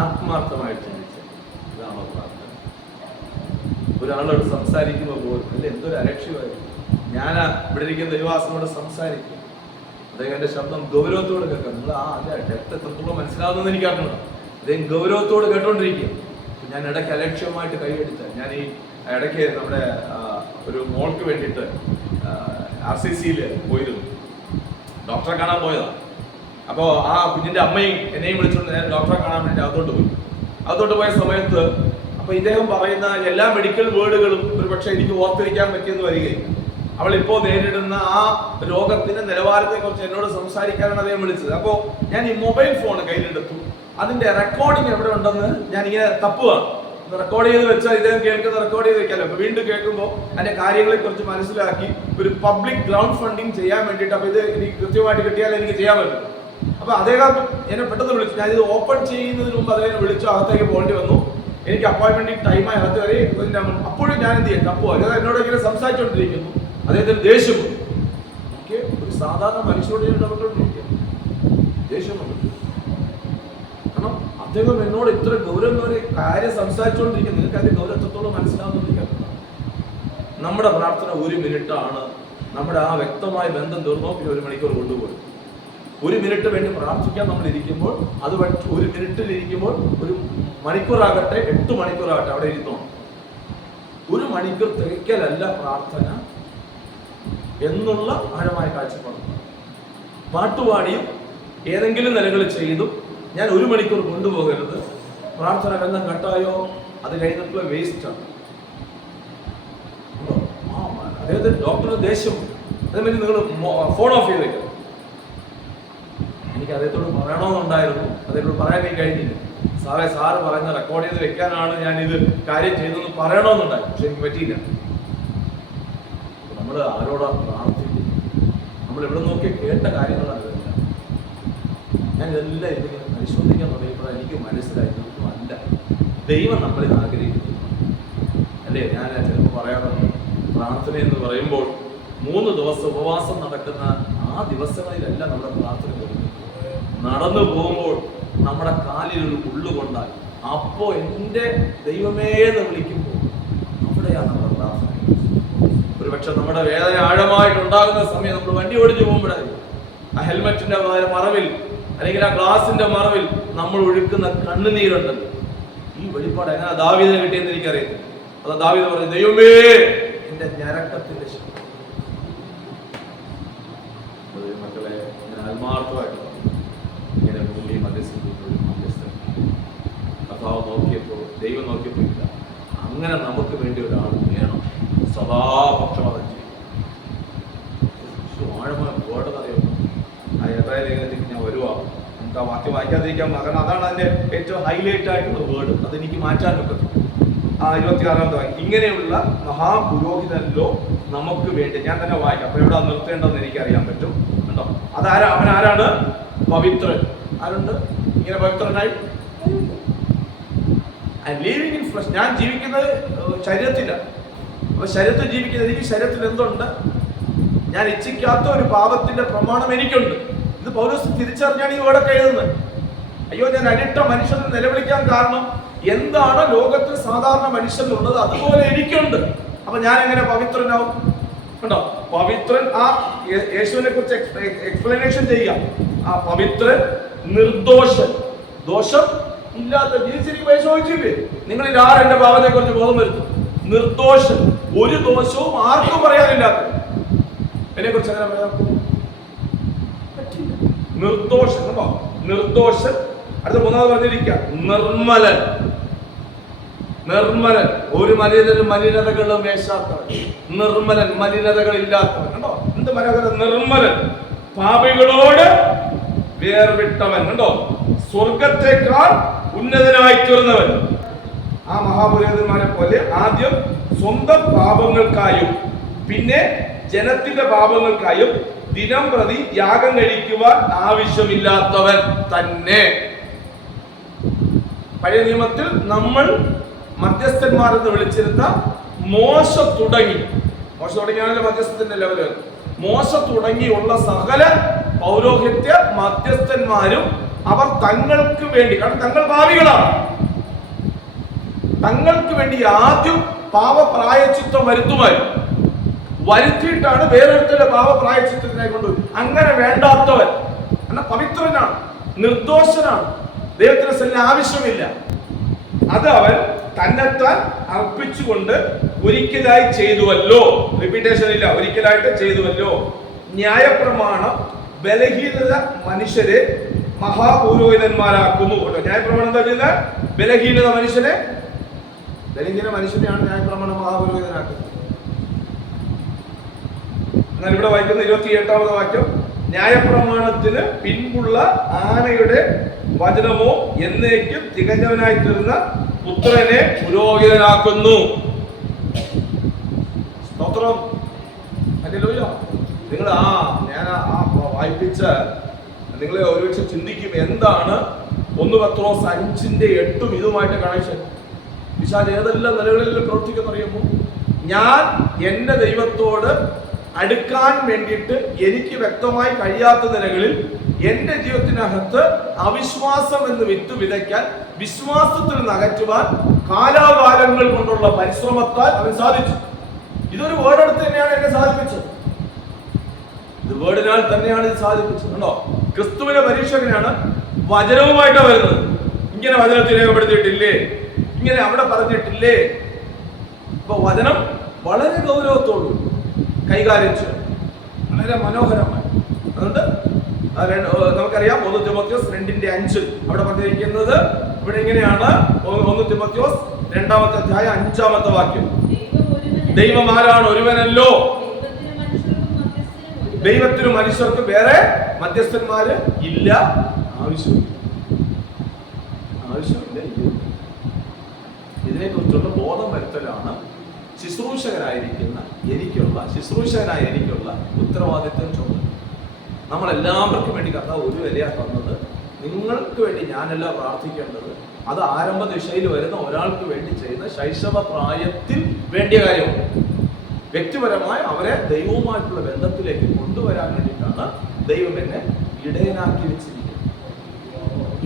ആത്മാർത്ഥമായിട്ട് ചിന്തിച്ച ഇതാണോ പ്രാർത്ഥന? ഒരാളോട് സംസാരിക്കുമ്പോൾ പോലും അല്ലെ എന്തൊരു അലക്ഷ്യമായിരുന്നു. ഞാൻ ഇവിടെ ഇരിക്കുന്ന ദൈവവാസനോട് സംസാരിക്കും. അദ്ദേഹം എൻ്റെ ശബ്ദം ഗൗരവത്തോട് കേൾക്കാം. നിങ്ങൾ ഡെപ്ത് എത്രത്തോളം മനസ്സിലാവുന്നതെന്ന് എനിക്ക് അറിഞ്ഞു. അദ്ദേഹം ഗൗരവത്തോട് കേട്ടോണ്ടിരിക്കുക. ഞാൻ ഇടയ്ക്ക് അലക്ഷ്യമായിട്ട് കൈയടിച്ച ഞാൻ ഈ ഇടയ്ക്ക് നമ്മുടെ ഒരു മോൾക്ക് വേണ്ടിയിട്ട് RCCയിൽ പോയിരുന്നു. ഡോക്ടറെ കാണാൻ പോയതാണ്. അപ്പോൾ ആ കുഞ്ഞിൻ്റെ അമ്മയും എന്നെയും വിളിച്ചുകൊണ്ട് ഞാൻ ഡോക്ടറെ കാണാൻ വേണ്ടി അകത്തോട്ട് പോയ സമയത്ത് അപ്പോൾ ഇദ്ദേഹം പറയുന്ന എല്ലാ മെഡിക്കൽ വേർഡുകളും ഒരു പക്ഷേ എനിക്ക് ഓർത്തിരിക്കാൻ പറ്റിയെന്ന് വരികയും അവൾ ഇപ്പോൾ നേരിടുന്ന ആ രോഗത്തിന്റെ നിലവാരത്തെക്കുറിച്ച് എന്നോട് സംസാരിക്കാനാണ് അദ്ദേഹം വിളിച്ചത്. അപ്പോൾ ഞാൻ ഈ മൊബൈൽ ഫോൺ കയ്യിലെടുത്തു. അതിന്റെ റെക്കോർഡിംഗ് എവിടെ ഉണ്ടെന്ന് ഞാൻ ഇങ്ങനെ തപ്പുകയാണ്. റെക്കോർഡ് ചെയ്ത് വെച്ചാൽ ഇദ്ദേഹം കേൾക്കുന്ന റെക്കോർഡ് ചെയ്ത് വെക്കാലോ. അപ്പൊ വീണ്ടും കേൾക്കുമ്പോൾ അതിന്റെ കാര്യങ്ങളെ കുറിച്ച് മനസ്സിലാക്കി ഒരു പബ്ലിക് ഗ്രൗണ്ട് ഫണ്ടിങ് ചെയ്യാൻ വേണ്ടിയിട്ട് അപ്പൊ ഇത് എനിക്ക് കൃത്യമായിട്ട് കിട്ടിയാൽ എനിക്ക് ചെയ്യാൻ പറ്റും. അപ്പൊ അദ്ദേഹം എന്നെ പെട്ടെന്ന് വിളിച്ചു. ഞാൻ ഇത് ഓപ്പൺ ചെയ്യുന്നതിന് മുമ്പ് അദ്ദേഹം വിളിച്ചു. അകത്തേക്ക് പോകേണ്ടി വന്നു. എനിക്ക് അപ്പോയിന്റ്മെന്റ് ടൈമായി അകത്ത് വരെ. അപ്പോഴും ഞാൻ എന്ത് ചെയ്യാം തപ്പുക. അദ്ദേഹം എന്നോട് ഇങ്ങനെ സംസാരിച്ചുകൊണ്ടിരിക്കുന്നു. അദ്ദേഹത്തിന് ദേഷ്യം ഒരു സാധാരണ മനുഷ്യരോട് ഞാൻ ഇടപെട്ടുകൊണ്ടിരിക്കുക. ദേഷ്യം വന്നു. കാരണം അദ്ദേഹം എന്നോട് ഇത്ര ഗൗരവം കാര്യം സംസാരിച്ചുകൊണ്ടിരിക്കുന്നത്. നിങ്ങൾക്ക് അതിന്റെ ഗൗരവത്തോളം മനസ്സിലാവുന്നില്ല. നമ്മുടെ പ്രാർത്ഥന 1 മിനിറ്റാണ്. നമ്മുടെ ആ വ്യക്തമായ ബന്ധം തീർന്നോ പിന്നെ 1 മണിക്കൂർ കൊണ്ടുപോയി. 1 മിനിറ്റ് വേണ്ടി പ്രാർത്ഥിക്കാൻ നമ്മൾ ഇരിക്കുമ്പോൾ അത് 1 മിനിറ്റിൽ ഇരിക്കുമ്പോൾ 1 മണിക്കൂറാകട്ടെ 8 മണിക്കൂറാകട്ടെ അവിടെ ഇരുന്നോ. 1 മണിക്കൂർ തികയ്ക്കലല്ല പ്രാർത്ഥന എന്നുള്ള ആഴമായ കാഴ്ചപ്പാട്. പാട്ടുപാടിയും ഏതെങ്കിലും നിലകളിൽ ചെയ്തും ഞാൻ 1 മണിക്കൂർ കൊണ്ടുപോകരുത്. പ്രാർത്ഥന ബന്ധം കട്ടായോ അത് കഴിഞ്ഞിട്ടുള്ള വേസ്റ്റാണ്. അദ്ദേഹത്തിന് ഡോക്ടറിന് ദേഷ്യം. അതേമാതിരി നിങ്ങൾ ഫോൺ ഓഫ് ചെയ്തേക്കാം. എനിക്ക് അദ്ദേഹത്തോട് പറയണമെന്നുണ്ടായിരുന്നു. അദ്ദേഹത്തോട് പറയാൻ എനിക്ക് കഴിഞ്ഞില്ല. സാറ് പറയുന്ന റെക്കോർഡ് ചെയ്ത് വെക്കാനാണ് ഞാൻ ഇത് കാര്യം ചെയ്തതെന്ന് പറയണമെന്നുണ്ടായിരുന്നു. പക്ഷെ എനിക്ക് പറ്റിയില്ല. നമ്മൾ ആരോടാണ് പ്രാർത്ഥിക്കുന്നത്? നമ്മൾ എവിടെ നോക്കി കേട്ട കാര്യങ്ങളാണ് ഇതെല്ലാം. ഞാൻ ഇതെല്ലാം ഇതിങ്ങനെ പരിശോധിക്കാൻ തുടങ്ങിയപ്പോൾ എനിക്ക് മനസ്സിലായിരുന്നു അല്ല ദൈവം നമ്മളിൽ ആഗ്രഹിക്കുന്നു അല്ലേ. ഞാൻ ചിലപ്പോൾ പറയാറുണ്ട് പ്രാർത്ഥന എന്ന് പറയുമ്പോൾ 3 ദിവസം ഉപവാസം നടക്കുന്ന ആ ആ ദിവസങ്ങളിലെല്ലാം നമ്മുടെ പ്രാർത്ഥന കൊടുക്കും. നടന്നു പോകുമ്പോൾ നമ്മുടെ കാലിൽ ഒരു ഉള്ളു കൊണ്ടാൽ അപ്പോ എൻ്റെ ദൈവമേ എന്ന് വിളിക്കുമ്പോൾ അവിടെയാണ് നമ്മുടെ പ്രാർത്ഥന. ഒരുപക്ഷെ നമ്മുടെ വേദന ആഴമായിട്ടുണ്ടാകുന്ന സമയം നമ്മൾ വണ്ടി ഓടിച്ചു പോകുമ്പോഴായിരിക്കും ആ ഹെൽമെറ്റിന്റെ മറവിൽ അല്ലെങ്കിൽ ആ ഗ്ലാസിന്റെ മറവിൽ നമ്മൾ ഒഴുക്കുന്ന കണ്ണുനീരുണ്ടല്ലോ. ഈ വെളിപ്പാട് എങ്ങനെ ദാവീദിനെ കിട്ടിയെന്ന് എനിക്കറിയത്തില്ല. അത് ദാവീദ് പറഞ്ഞു, ദൈവമേ എന്റെ ഞരക്കത്തിന്റെ ശബ്ദം. മക്കളെ, ഞാൻ ആത്മാർത്ഥമായിട്ട് ഇങ്ങനെ മുന്നിൽ മധ്യസ്ഥൻ കർത്താവ് നോക്കിയപ്പോൾ, ദൈവം നോക്കിയപ്പോൾ ഇല്ല, അങ്ങനെ നമുക്ക് വേണ്ടി ഒരാൾ വേണം സദാപക്ഷപാതം ചെയ്യും. ആഴമായ വേർഡെന്നറിയുന്നു ആ എബ്രായ ലേഖനത്തിലേക്ക് ഞാൻ വരുവാ. നമുക്ക് ആ വാക്യം വായിക്കാതിരിക്കാൻ, കാരണം അതാണ് അതിന്റെ ഏറ്റവും ഹൈലൈറ്റ് ആയിട്ടുള്ള വേർഡ്. അതെനിക്ക് മാറ്റാൻ ഒക്കത്തില്ല. 26-ാമത്തെ വാക്യം, ഇങ്ങനെയുള്ള മഹാപുരോഹിതനല്ലോ നമുക്ക് വേണ്ടി. ഞാൻ തന്നെ വായിക്കാം, അപ്പൊ എവിടെ നിർത്തേണ്ടതെന്ന് എനിക്ക് അറിയാൻ പറ്റും കേട്ടോ. അതാരാ? അവൻ ആരാണ്? പവിത്രൻ. ആരുണ്ട് ഇങ്ങനെ പവിത്രനായി? Living in flesh. ഞാൻ ജീവിക്കുന്നത് ശരീരത്തിലാണ്. അപ്പൊ ശരീരത്തിൽ ജീവിക്കുന്നത്, എനിക്ക് ശരീരത്തിൽ എന്തുണ്ട്? ഞാൻ ഇച്ഛിക്കാത്ത ഒരു പാപത്തിന്റെ പ്രമാണം എനിക്കുണ്ട്. ഇത് പൗലോസ് തിരിച്ചറിഞ്ഞാണ് ഈ വേർഡൊക്കെ എഴുതുന്നത്. അയ്യോ, ഞാൻ അടിട്ട മനുഷ്യനെ നിലവിളിക്കാൻ കാരണം എന്താണ് ലോകത്തിൽ സാധാരണ മനുഷ്യനുള്ളത് അതുപോലെ എനിക്കുണ്ട്. അപ്പൊ ഞാൻ എങ്ങനെ പവിത്രനാവും? കണ്ടോ, പവിത്രൻ. ആ യേശുവിനെ കുറിച്ച് എക്സ്പ്ലനേഷൻ ചെയ്യാം. ആ പവിത്രൻ, നിർദോഷൻ, ദോഷം ഇല്ലാത്ത. ജീവിച്ചിരിക്കുമ്പോൾ ചോദിച്ചില്ലേ, നിങ്ങളിൽ ആർ എന്റെ പാപത്തെ കുറിച്ച് ബോധം വരുത്തും? നിർദോഷൻ, ഒരു ദോഷവും ആർക്കും പറയാനില്ലാത്ത. എന്നെ കുറിച്ച് അങ്ങനെ പറയാൻ പറ്റില്ല. നിർദോഷൻ. കണ്ടോ, നിർദോഷൻ. അടുത്ത മൂന്നാമത് പറഞ്ഞിരിക്കുക, നിർമ്മലൻ. നിർമ്മലൻ, ഒരു മലിനനും മലിനതകളും വേശാത്തവൻ. നിർമ്മലൻ, മലിനതകൾ ഇല്ലാത്തവൻ. കണ്ടോ എന്ത് മനോഹരം! നിർമ്മലൻ, പാപികളോട് വേർവിട്ടവൻ. കണ്ടോ, സ്വർഗത്തെക്കാൾ ഉന്നതനായി തീർന്നവൻ. ആ മഹാപുരോഹിതന്മാരെ പോലെ ആദ്യം സ്വന്തം പാപങ്ങൾക്കായും പിന്നെ ജനത്തിന്റെ പാപങ്ങൾക്കായും ദിനം പ്രതി യാഗം കഴിക്കുവാൻ ആവശ്യമില്ലാത്തവൻ തന്നെ. പഴയ നിയമത്തിൽ നമ്മൾ മധ്യസ്ഥന്മാരെന്ന് വിളിച്ചിരുന്ന മോശ തുടങ്ങിയാണല്ലോ മധ്യസ്ഥത്തിന്റെ ലെവല്. മോശ തുടങ്ങിയുള്ള സകല പൗരോഹിത്യ മധ്യസ്ഥന്മാരും അവർ തങ്ങൾക്ക് വേണ്ടി, കാരണം തങ്ങൾ പാപികളാണ്, തങ്ങൾക്ക് വേണ്ടി ആദ്യം പാപപ്രായശ്ചിത്തം വരുത്തിയിട്ടാണ് വേറൊരുത്തരുടെ പാപപ്രായശ്ചിത്തത്തിനായി കൊണ്ടുപോയി. അങ്ങനെ വേണ്ടാത്തവൻ എന്നാൽ പവിത്രനാണ്, നിർദോഷനാണ്, ദൈവത്തിന് സല്ല ആവശ്യമില്ല. അത് അവൻ തന്നെത്താൻ അർപ്പിച്ചുകൊണ്ട് ഒരിക്കലായി ചെയ്തുവല്ലോ. റിപ്പീറ്റേഷൻ ഇല്ല, ഒരിക്കലായിട്ട് ചെയ്തുവല്ലോ. ന്യായപ്രമാണം ബലഹീനത മനുഷ്യരെ മഹാപുരോഹിതന്മാരാക്കുന്നു. ന്യായപ്രമാണം എന്താ ചെയ്യുന്നത്? ബലഹീന മനുഷ്യനെയാണ് ന്യായപ്രമാണം മഹാപുരോഹിതനാക്കുന്നത്. എന്നാൽ ഇവിടെ വായിക്കുന്ന 28-ാമത് വാക്യം, ന്യായപ്രമാണത്തിന് പിൻപുള്ള ആനയുടെ വചനമോ എന്നേക്കും തികഞ്ഞവനായി തീർന്ന പുത്രനെ പുരോഹിതനാക്കുന്നു. സ്തോത്രം. നിങ്ങൾ ഞാൻ വായിപ്പിച്ച നിങ്ങളെ ഒരുപക്ഷെ ചിന്തിക്കും, എന്താണ് 1 പത്രോസ് 5:8 ഇതുമായിട്ട് കണക്ഷൻ? പിശാച് ഏതെല്ലാം നിലകളിൽ പ്രവർത്തിക്കുന്ന അറിയുമോ? ഞാൻ എൻ്റെ ദൈവത്തോട് അടുക്കാൻ വേണ്ടിയിട്ട് എനിക്ക് വ്യക്തമായി കഴിയാത്ത നിലകളിൽ എൻ്റെ ജീവിതത്തിനകത്ത് അവിശ്വാസം എന്ന് വിത്ത് വിതയ്ക്കാൻ, വിശ്വാസത്തിൽ നിന്ന് അകറ്റുവാൻ കാലാകാലങ്ങൾ കൊണ്ടുള്ള പരിശ്രമത്താൽ അവൻ സാധിച്ചു. ഇതൊരു വേർഡെടുത്ത് തന്നെയാണ് എന്നെ സാധിപ്പിച്ചത്. ഇത് വേർഡിനാൽ തന്നെയാണ് ഇത് സാധിപ്പിച്ചത്. കണ്ടോ, ക്രിസ്തുവിന്റെ പരീക്ഷകനാണ്, വചനവുമായിട്ടാണ് വരുന്നത്. ഇങ്ങനെ വചനത്തിൽ രേഖപ്പെടുത്തിയിട്ടില്ലേ, ഇങ്ങനെ അവിടെ പറഞ്ഞിട്ടില്ലേ. അപ്പൊ വചനം വളരെ ഗൗരവത്തോടു കൈകാര്യം ചെയ്യും, വളരെ മനോഹരമായി. അതുകൊണ്ട് നമുക്കറിയാം 1 തിമോത്തിയോസ് 2:5 അവിടെ പറഞ്ഞിരിക്കുന്നത് ഇവിടെ ഇങ്ങനെയാണ്. 1 തിമോത്തിയോസ് 2-ാമത്തെ അധ്യായം 5-ാമത്തെ വാക്യം, ദൈവം ആരാണ്? ഒരുവനല്ലോ. ദൈവത്തിനും മനുഷ്യർക്കും വേറെ മധ്യസ്ഥന്മാര് ഇല്ല, ആവശ്യമില്ല. ഇതിനെക്കുറിച്ചുള്ള ബോധം വരുത്തലാണ് ശുശ്രൂഷകനായ എനിക്കുള്ള ഉത്തരവാദിത്വം ചുമതല. നമ്മളെല്ലാവർക്കും വേണ്ടി കർത്താവ് ഒരു വിലയാ തന്നത്. നിങ്ങൾക്ക് വേണ്ടി ഞാനല്ല പ്രാർത്ഥിക്കേണ്ടത്, അത് ആരംഭ ദിശയിൽ വരുന്ന ഒരാൾക്ക് വേണ്ടി ചെയ്യുന്ന ശൈശവ പ്രായത്തിൽ വേണ്ടിയ കാര്യമാണ്. വ്യക്തിപരമായി അവരെ ദൈവവുമായിട്ടുള്ള ബന്ധത്തിലേക്ക് കൊണ്ടുവരാൻ വേണ്ടിയിട്ടാണ് ദൈവം എന്നെ ഇടയനാക്കി വെച്ചിരിക്കുന്നത്.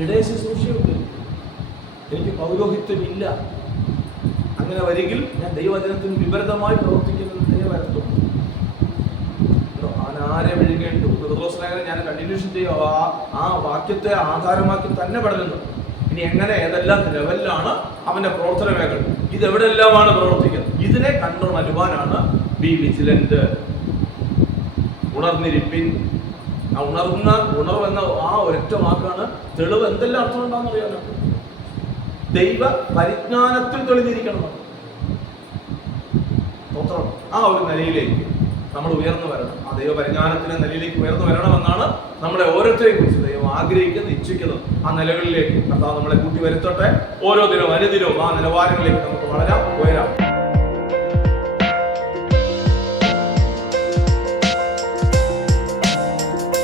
ഇടയ ശുശ്രൂഷയുണ്ട്, എനിക്ക് പൗരോഹിത്യമില്ല. അങ്ങനെ വരികിൽ ഞാൻ ദൈവവചനത്തിന് വിപരീതമായി പ്രവർത്തിക്കുന്നത് വരത്തും. ആരെ വിഴുകേണ്ടു ഞാൻ കണ്ടിന്യൂഷൻ ചെയ്യുക, ആ വാക്യത്തെ ആധാരമാക്കി തന്നെ പഠനം. ഇനി എങ്ങനെ ഏതെല്ലാം ലെവലിലാണ് അവന്റെ പ്രവർത്തന മേഖല, ഇതെവിടെല്ലാമാണ് പ്രവർത്തിക്കുന്നത്, ഇതിനെ കണ്ടുണരുവാനാണ് ബി വിജിലന്റ്, ഉണർന്നിരിപ്പിൻ. ആ ഉണർവെന്ന ആ ഒരൊറ്റ വാക്കാണ് തെളിവ്. എന്തെല്ലാം അർത്ഥം ഉണ്ടാന്ന് അറിയാലോ. ദൈവ പരിജ്ഞാനത്തിൽ തെളിഞ്ഞിരിക്കണം. ആ ഒരു നിലയിലേക്ക് നമ്മൾ ഉയർന്നു വരണം. ആ ദൈവ പരിജ്ഞാനത്തിന്റെ നിലയിലേക്ക് ഉയർന്നു വരണമെന്നാണ് നമ്മളെ ഓരോരുത്തരെയും കുറിച്ച് ദൈവം ആഗ്രഹിക്കുന്നത്, ഇച്ഛിക്കുന്നത്. ആ നിലകളിലേക്ക് കർത്താവ് നമ്മളെ കൂട്ടി വരുത്തട്ടെ. ഓരോ ദിനവും അനുദിനവും ആ നിലവാരങ്ങളിലേക്ക് നമുക്ക് വളരാം, ഉയരാം.